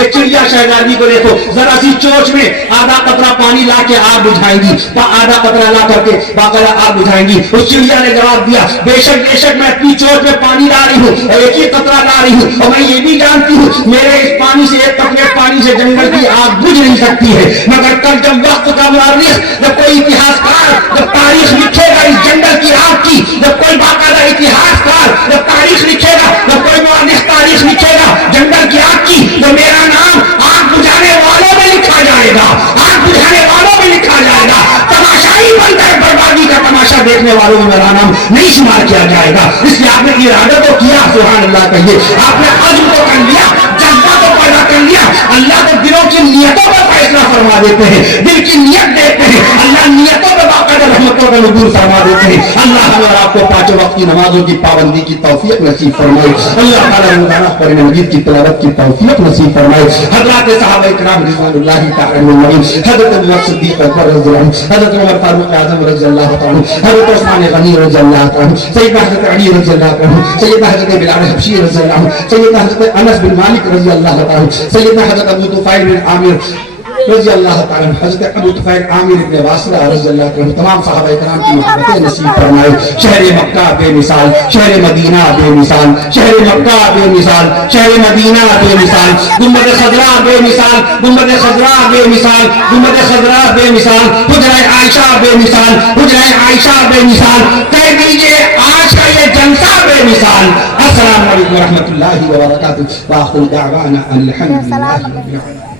یہ چڑیا شہزادی کو دیکھو, ذرا سی چوچ میں آدھا قطرہ پانی لا کے آگ بجھائیں گی, آدھا قطرہ لا کر کے باقاعدہ آگ بجھائیں گی. اس چڑیا نے جواب دیا, بے شک میں اپنی چوچ میں پانی لا رہی ہوں اور ایک ہی قطرہ لا رہی ہوں, اور میں یہ بھی جانتی ہوں میرے اس پانی سے, ایک قطرے پانی سے جنگل کی آگ بجھ نہیں سکتی ہے, مگر کل جب وقت کا مورخ, جب کوئی اتہاسکار جب تاریخ لکھے گا اس جنگل کی آگ کی, جب کوئی باقاعدہ اتہاسکار جب تاریخ لکھے گا, جب کوئی مورخ تاریخ لکھے گا جنگل کی آگ کی, تو میرا نام آگ بجھانے والوں میں لکھا جائے گا, آگ بجھانے والوں میں لکھا جائے گا. تماشائی بن کر بربادی کا تماشا دیکھنے والوں میں میرا نام نہیں شمار کیا جائے گا. اس لیے آپ نے ارادہ تو کیا, سبحان اللہ کہیے, آپ نے عزم تو کر لیا, جذبہ تو پیدا کر لیا. اللہ تو دلوں کی نیتوں پر فیصلہ فرما دیتے ہیں, دل کی نیت دیتے ہیں, اللہ نیتوں پر باقاعدہ رحمتوں کا نزول فرما دیتے ہیں. اللہ ہمیں اور آپ کو پانچوں وقت کی نمازوں کی پابندی کی توفیق نصیب فرمائے. اللہ تعالیٰ روزانہ قرآن مجید کی تلاوت کی توفیق نصیب فرمائے. حضرات صحابہ کرام رضوان اللہ تعالی علیہم, حضرت ابوبکر صدیق اکبر رضی اللہ عنہ, حضرت عمر فاروق اعظم رضی اللہ تعالی عنہ, حضرت عثمان غنی رضی اللہ تعالی عنہ, سیدنا حضرت علی رضی اللہ تعالی عنہ, سیدنا حضرت بلال حبشی رضی اللہ عنہ, سیدنا حضرت انس بن مالک رضی اللہ تعالی عنہ, سیدنا حضرت ابو طفیل بن عامر رضی اللہ تعالی عنہ, حضرت ابو طفیل عامر بن واصلہ رضی اللہ تعالی عنہ, تمام صحابہ کرام کی محبتیں نصیب فرمائے. شہر مکہ بے مثال, شہر مدینہ بے مثال, شہر مکہ بے مثال, شہر مدینہ بے مثال, گنبد خضرا بے مثال, گنبد خضرا بے مثال, گنبد خضرا بے مثال, حجرہ عائشہ بے مثال, حجرہ عائشہ بے مثال. کہہ دیجئے آج کا یہ جلسہ بے مثال. السلام علیکم ورحمۃ اللہ وبرکاتہ. وآخر دعوانا الحمد للہ رب العالمین.